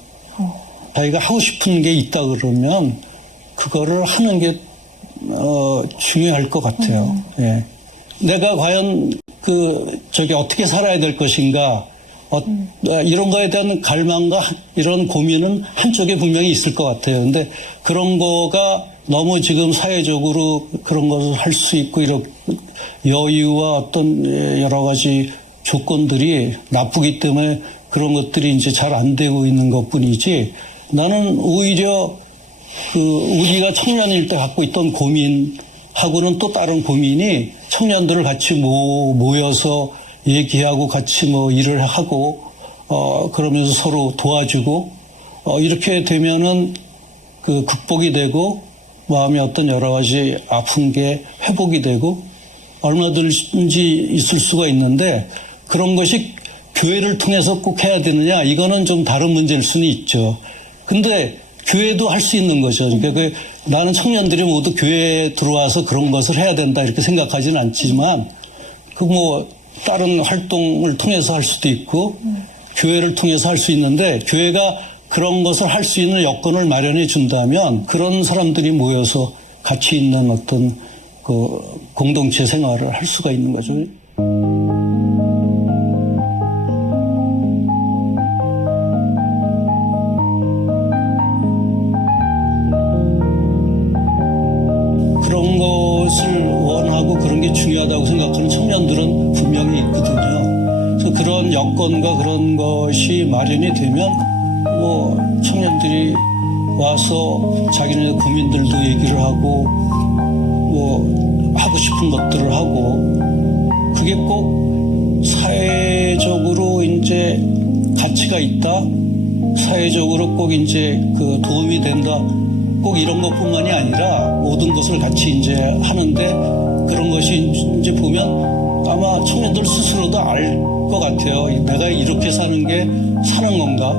자기가 하고 싶은 게 있다 그러면 그거를 하는 게 중요할 것 같아요. 예. 내가 과연 어떻게 살아야 될 것인가, 이런 거에 대한 갈망과 이런 고민은 한쪽에 분명히 있을 것 같아요. 근데 그런 거가 너무 지금 사회적으로 그런 것을 할 수 있고, 이런 여유와 어떤 여러 가지 조건들이 나쁘기 때문에 그런 것들이 이제 잘 안 되고 있는 것 뿐이지, 나는 오히려 우리가 청년일 때 갖고 있던 고민하고는 또 다른 고민이, 청년들을 같이 모여서 얘기하고 같이 일을 하고, 그러면서 서로 도와주고, 이렇게 되면은 극복이 되고, 마음에 어떤 여러 가지 아픈 게 회복이 되고, 얼마든지 있을 수가 있는데, 그런 것이 교회를 통해서 꼭 해야 되느냐, 이거는 좀 다른 문제일 수는 있죠. 근데 교회도 할 수 있는 거죠. 그러니까 나는 청년들이 모두 교회에 들어와서 그런 것을 해야 된다 이렇게 생각하지는 않지만, 다른 활동을 통해서 할 수도 있고, 교회를 통해서 할 수 있는데, 교회가 그런 것을 할 수 있는 여건을 마련해 준다면, 그런 사람들이 모여서 같이 있는 어떤 공동체 생활을 할 수가 있는 거죠. 그런 것을 원하고 그런 게 중요하다고 생각하는 청년들은 분명히 있거든요. 그래서 그런 여건과 그런 것이 마련이 되면 청년들이 와서 자기네 고민들도 얘기를 하고 하고 싶은 것들을 하고, 그게 꼭 사회적으로 이제 가치가 있다, 사회적으로 꼭 이제 도움이 된다, 꼭 이런 것뿐만이 아니라 모든 것을 같이 이제 하는데, 그런 것이 이제 보면 아마 청년들 스스로도 알 것 같아요. 내가 이렇게 사는 게 사는 건가?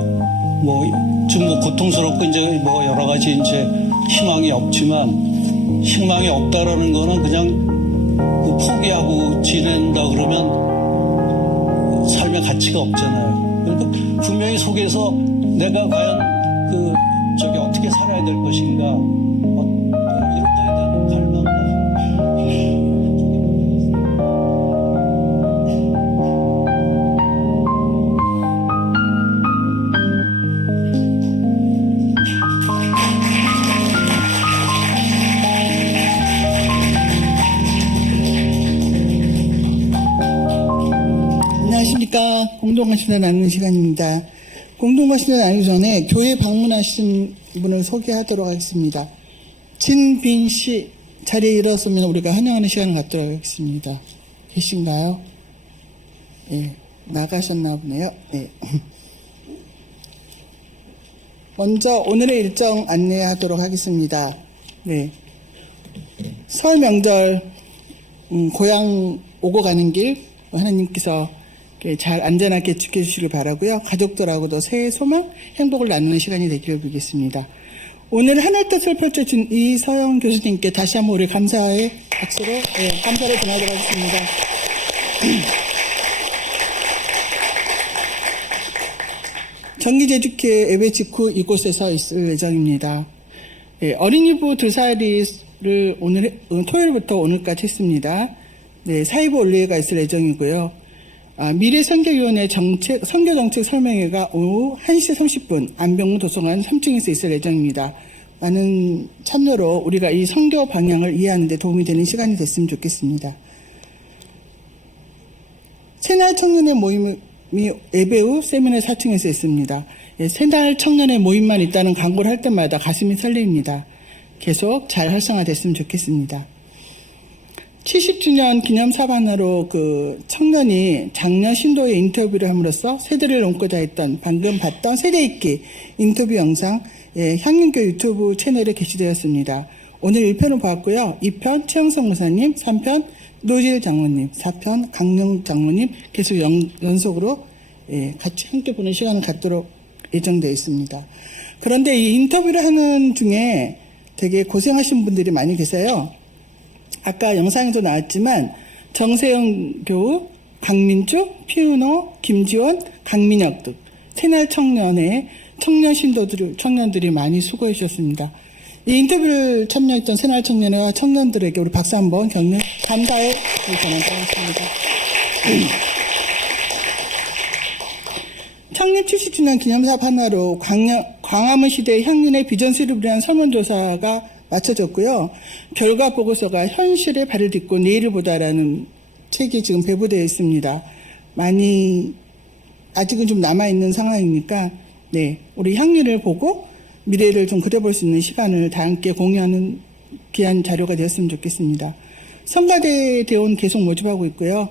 지금 고통스럽고 이제 여러 가지 이제 희망이 없지만, 희망이 없다라는 거는 그냥 포기하고 지낸다 그러면 삶의 가치가 없잖아요. 그러니까 분명히 속에서 내가 과연 어떻게 살아야 될 것인가, 이런 거에 대한 갈망과 안녕하십니까. 공동가신을 나누는 시간입니다. 공동가신을 나누기 전에 교회 방문하신 분을 소개하도록 하겠습니다. 진빈 씨, 자리에 일어서면 우리가 환영하는 시간을 갖도록 하겠습니다. 계신가요? 예, 나가셨나 보네요. 예. 먼저 오늘의 일정 안내하도록 하겠습니다. 네. 설 명절 고향 오고 가는 길 하나님께서 잘 안전하게 지켜주시길 바라고요. 가족들하고도 새해 소망, 행복을 나누는 시간이 되기를 빌겠습니다. 오늘 하늘 뜻을 펼쳐준 이서영 교수님께 다시 한번 우리 감사의 박수로 감사를 전하도록 하겠습니다. 정기제주회 예배 직후 이곳에서 있을 예정입니다. 어린이부 2살이를 오늘 토요일부터 오늘까지 했습니다. 네, 사이버 올리회가 있을 예정이고요. 미래선교위원회 선교정책 설명회가 오후 1시 30분 안병무 도서관 3층에서 있을 예정입니다. 많은 참여로 우리가 이 선교 방향을 이해하는 데 도움이 되는 시간이 됐으면 좋겠습니다. 새날 청년의 모임이 예배 후 세미나 4층에서 있습니다. 새날 청년의 모임만 있다는 광고를 할 때마다 가슴이 설레입니다. 계속 잘 활성화됐으면 좋겠습니다. 70주년 기념 사반으로 청년이 작년 신도에 인터뷰를 함으로써 세대를 넘고자 했던, 방금 봤던 세대 있기 인터뷰 영상 향윤교 유튜브 채널에 게시되었습니다. 오늘 1편을 보았고요. 2편 최영성 목사님, 3편 노질 장로님, 4편 강영 장로님 계속 연속으로 같이 함께 보는 시간을 갖도록 예정되어 있습니다. 그런데 이 인터뷰를 하는 중에 되게 고생하신 분들이 많이 계세요. 아까 영상에도 나왔지만 정세영 교우, 강민주, 피은호, 김지원, 강민혁 등 새날 청년의 청년 신도들, 청년들이 많이 수고해 주셨습니다. 이 인터뷰를 참여했던 새날 청년회와 청년들에게 우리 박수 한번 격려 감사의 전하겠습니다. 창립 70주년 기념사업 하나로 광화문 시대의 향린의 비전 수립을 위한 설문조사가 마쳐졌고요. 결과 보고서가 현실에 발을 딛고 내일을 보다라는 책이 지금 배부되어 있습니다. 많이 아직은 좀 남아있는 상황이니까 네, 우리 향린을 보고 미래를 좀 그려볼 수 있는 시간을 다 함께 공유하는 귀한 자료가 되었으면 좋겠습니다. 성가대 대원 계속 모집하고 있고요.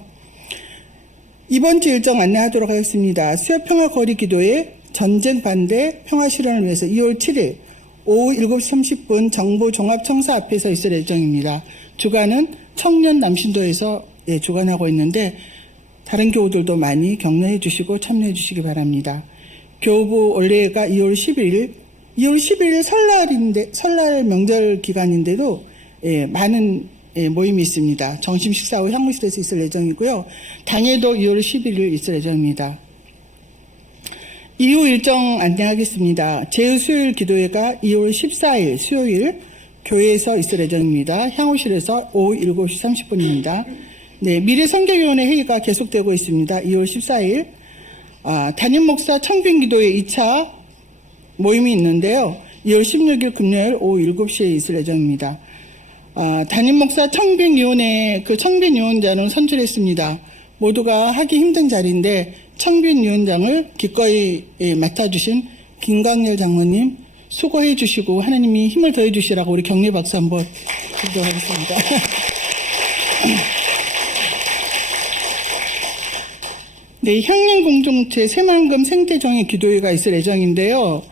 이번 주 일정 안내하도록 하겠습니다. 수협평화 거리 기도회 전쟁 반대 평화 실현을 위해서 2월 7일 오후 7시 30분 정부 종합청사 앞에서 있을 예정입니다. 주관은 청년 남신도에서 주관하고 있는데 다른 교우들도 많이 격려해 주시고 참여해 주시기 바랍니다. 교우부 원래가 2월 11일 설날 명절 기간인데도 많은 모임이 있습니다. 점심 식사 후 향후실에서 있을 예정이고요. 당일도 2월 11일 있을 예정입니다. 이후 일정 안내하겠습니다. 제2수요일 기도회가 2월 14일 수요일 교회에서 있을 예정입니다. 향후실에서 오후 7시 30분입니다. 네, 미래선교위원회 회의가 계속되고 있습니다. 2월 14일 담임 목사 청빙 기도회 2차 모임이 있는데요. 2월 16일 금요일 오후 7시에 있을 예정입니다. 담임 목사 청빙위원회 그 청빙위원장을 선출했습니다. 모두가 하기 힘든 자리인데 청빙위원장을 기꺼이 맡아주신 김광열 장로님 수고해 주시고 하나님이 힘을 더해 주시라고 우리 격려 박수 한번 드리도록 하겠습니다. 네, 향림 공동체 새만금 생태정의 기도회가 있을 예정인데요.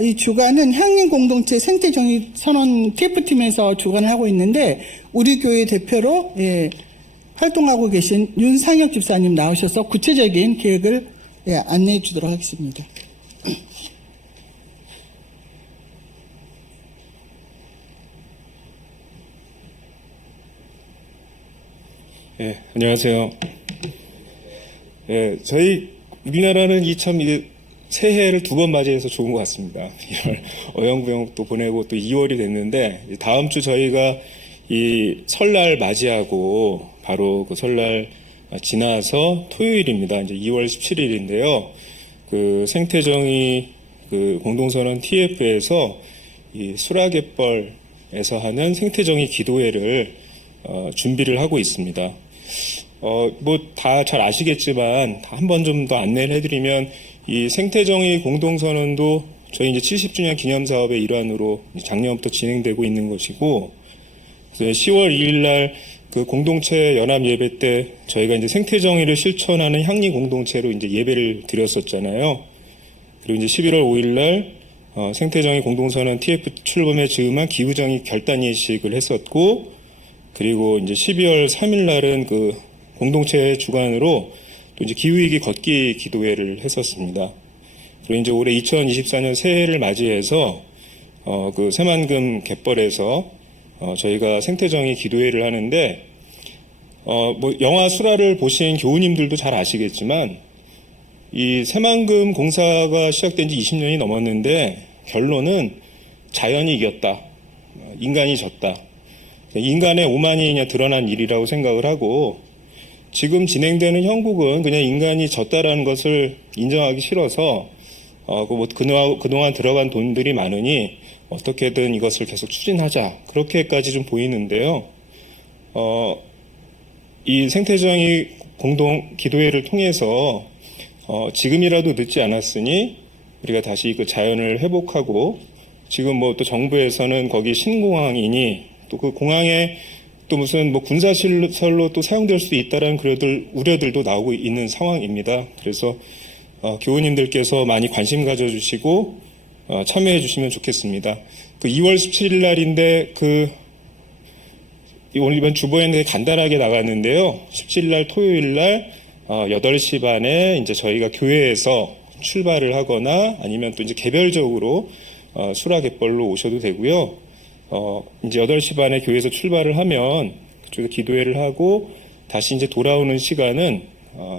이 주관은 향림 공동체 생태정의 선언 TF팀에서 주관을 하고 있는데 우리 교회 대표로 활동하고 계신 윤상혁 집사님 나오셔서 구체적인 계획을 안내해 주도록 하겠습니다. 예, 안녕하세요. 예, 저희 우리나라는 새해를 2번 맞이해서 좋은 것 같습니다. 1월 어영부영 또 보내고 또 2월이 됐는데 다음 주 저희가 이 설날 맞이하고 바로 그 설날 지나서 토요일입니다. 이제 2월 17일인데요. 그 생태정의 그 공동선언 TF에서 이 수라갯벌에서 하는 생태정의 기도회를 준비를 하고 있습니다. 뭐 다 잘 아시겠지만 한 번 좀 더 안내를 해드리면 이 생태정의 공동선언도 저희 이제 70주년 기념사업의 일환으로 작년부터 진행되고 있는 것이고, 10월 2일 날 그 공동체 연합 예배 때 저희가 이제 생태정의를 실천하는 향리 공동체로 이제 예배를 드렸었잖아요. 그리고 이제 11월 5일 날 생태정의 공동선언 TF 출범에 즈음한 기후정의 결단 예식을 했었고, 그리고 이제 12월 3일 날은 그 공동체 주관으로 또 이제 기후위기 걷기 기도회를 했었습니다. 그리고 이제 올해 2024년 새해를 맞이해서 그 새만금 갯벌에서 저희가 생태정의 기도회를 하는데 뭐 영화 수라를 보신 교우님들도 잘 아시겠지만 이 새만금 공사가 시작된 지 20년이 넘었는데 결론은 자연이 이겼다, 인간이 졌다. 인간의 오만이 그냥 드러난 일이라고 생각을 하고, 지금 진행되는 형국은 그냥 인간이 졌다라는 것을 인정하기 싫어서 그동안 들어간 돈들이 많으니 어떻게든 이것을 계속 추진하자, 그렇게까지 좀 보이는데요. 이 생태정의 공동 기도회를 통해서 지금이라도 늦지 않았으니 우리가 다시 그 자연을 회복하고, 지금 뭐 또 정부에서는 거기 신공항이니 또 그 공항에 또 무슨 뭐 군사시설로 또 사용될 수도 있다라는 우려들도 나오고 있는 상황입니다. 그래서 교우님들께서 많이 관심 가져주시고 참여해 주시면 좋겠습니다. 그 2월 17일 날인데 오늘 이번 주보에는 간단하게 나갔는데요. 17일 날 토요일 날 8시 반에 이제 저희가 교회에서 출발을 하거나 아니면 또 이제 개별적으로 수라갯벌로 오셔도 되고요. 이제 8시 반에 교회에서 출발을 하면 그쪽에서 기도회를 하고 다시 이제 돌아오는 시간은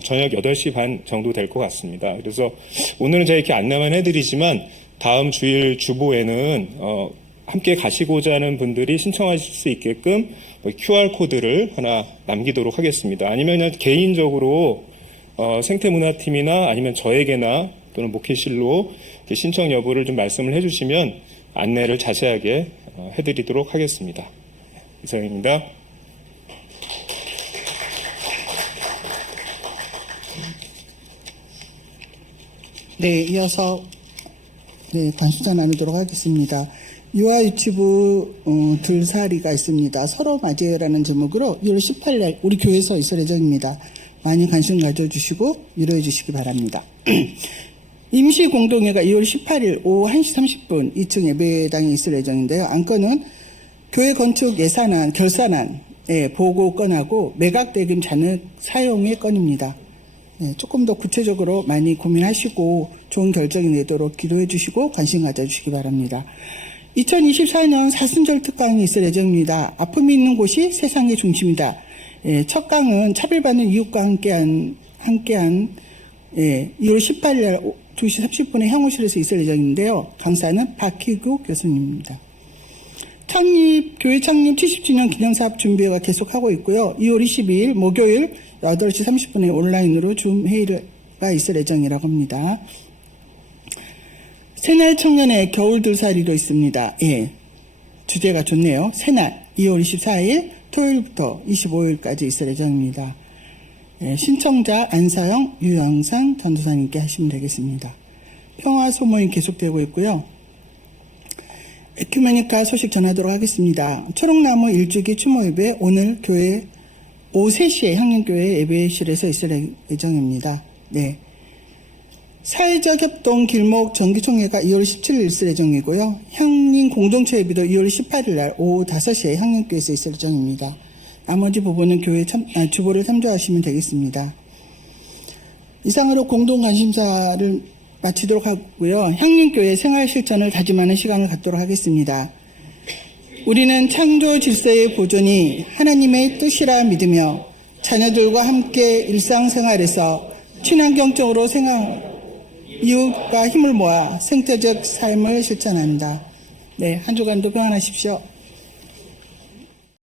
저녁 8시 반 정도 될 것 같습니다. 그래서 오늘은 제가 이렇게 안내만 해드리지만 다음 주일 주보에는 함께 가시고자 하는 분들이 신청하실 수 있게끔 QR코드를 하나 남기도록 하겠습니다. 아니면 그냥 개인적으로 생태문화팀이나 아니면 저에게나 또는 목회실로 신청 여부를 좀 말씀을 해주시면 안내를 자세하게 해드리도록 하겠습니다. 이상입니다. 네, 이어서 단수자 나누도록 하겠습니다. 유아 유치부 들사리가 있습니다. 서로 맞이해요라는 제목으로 2월 18일 날 우리 교회에서 있을 예정입니다. 많이 관심 가져주시고 유로해 주시기 바랍니다. 임시 공동회가 2월 18일 오후 1시 30분 2층 예배당에 있을 예정인데요. 안건은 교회 건축 예산안, 결산안의 보고 건하고 매각 대금 잔액 사용의 건입니다. 조금 더 구체적으로 많이 고민하시고 좋은 결정이 내도록 기도해 주시고 관심 가져주시기 바랍니다. 2024년 사순절 특강이 있을 예정입니다. 아픔이 있는 곳이 세상의 중심이다. 첫 강은 차별받는 이웃과 함께한 2월 18일 날 2시 30분에 향호실에서 있을 예정인데요. 강사는 박희구 교수님입니다. 교회 창립 70주년 기념사업 준비회가 계속하고 있고요. 2월 22일 목요일 8시 30분에 온라인으로 줌 회의가 있을 예정이라고 합니다. 새날 청년의 겨울들살이도 있습니다. 주제가 좋네요. 새날 2월 24일 토요일부터 25일까지 있을 예정입니다. 신청자 안사영, 유영상 전도사님께 하시면 되겠습니다. 평화 소모임 계속되고 있고요. 에큐메니카 소식 전하도록 하겠습니다. 초록나무 일주기 추모 예배 오늘 교회 오후 3시에 향림교회 예배실에서 있을 예정입니다. 네. 사회적 협동 길목 정기총회가 2월 17일 있을 예정이고요. 향림 공동체 예배도 2월 18일 날 오후 5시에 향림교회에서 있을 예정입니다. 나머지 부분은 교회 주보를 참조하시면 되겠습니다. 이상으로 공동관심사를 마치도록 하고요. 향림교회 생활실천을 다짐하는 시간을 갖도록 하겠습니다. 우리는 창조 질서의 보존이 하나님의 뜻이라 믿으며 자녀들과 함께 일상생활에서 친환경적으로 이웃과 힘을 모아 생태적 삶을 실천한다. 네, 한 주간도 평안하십시오.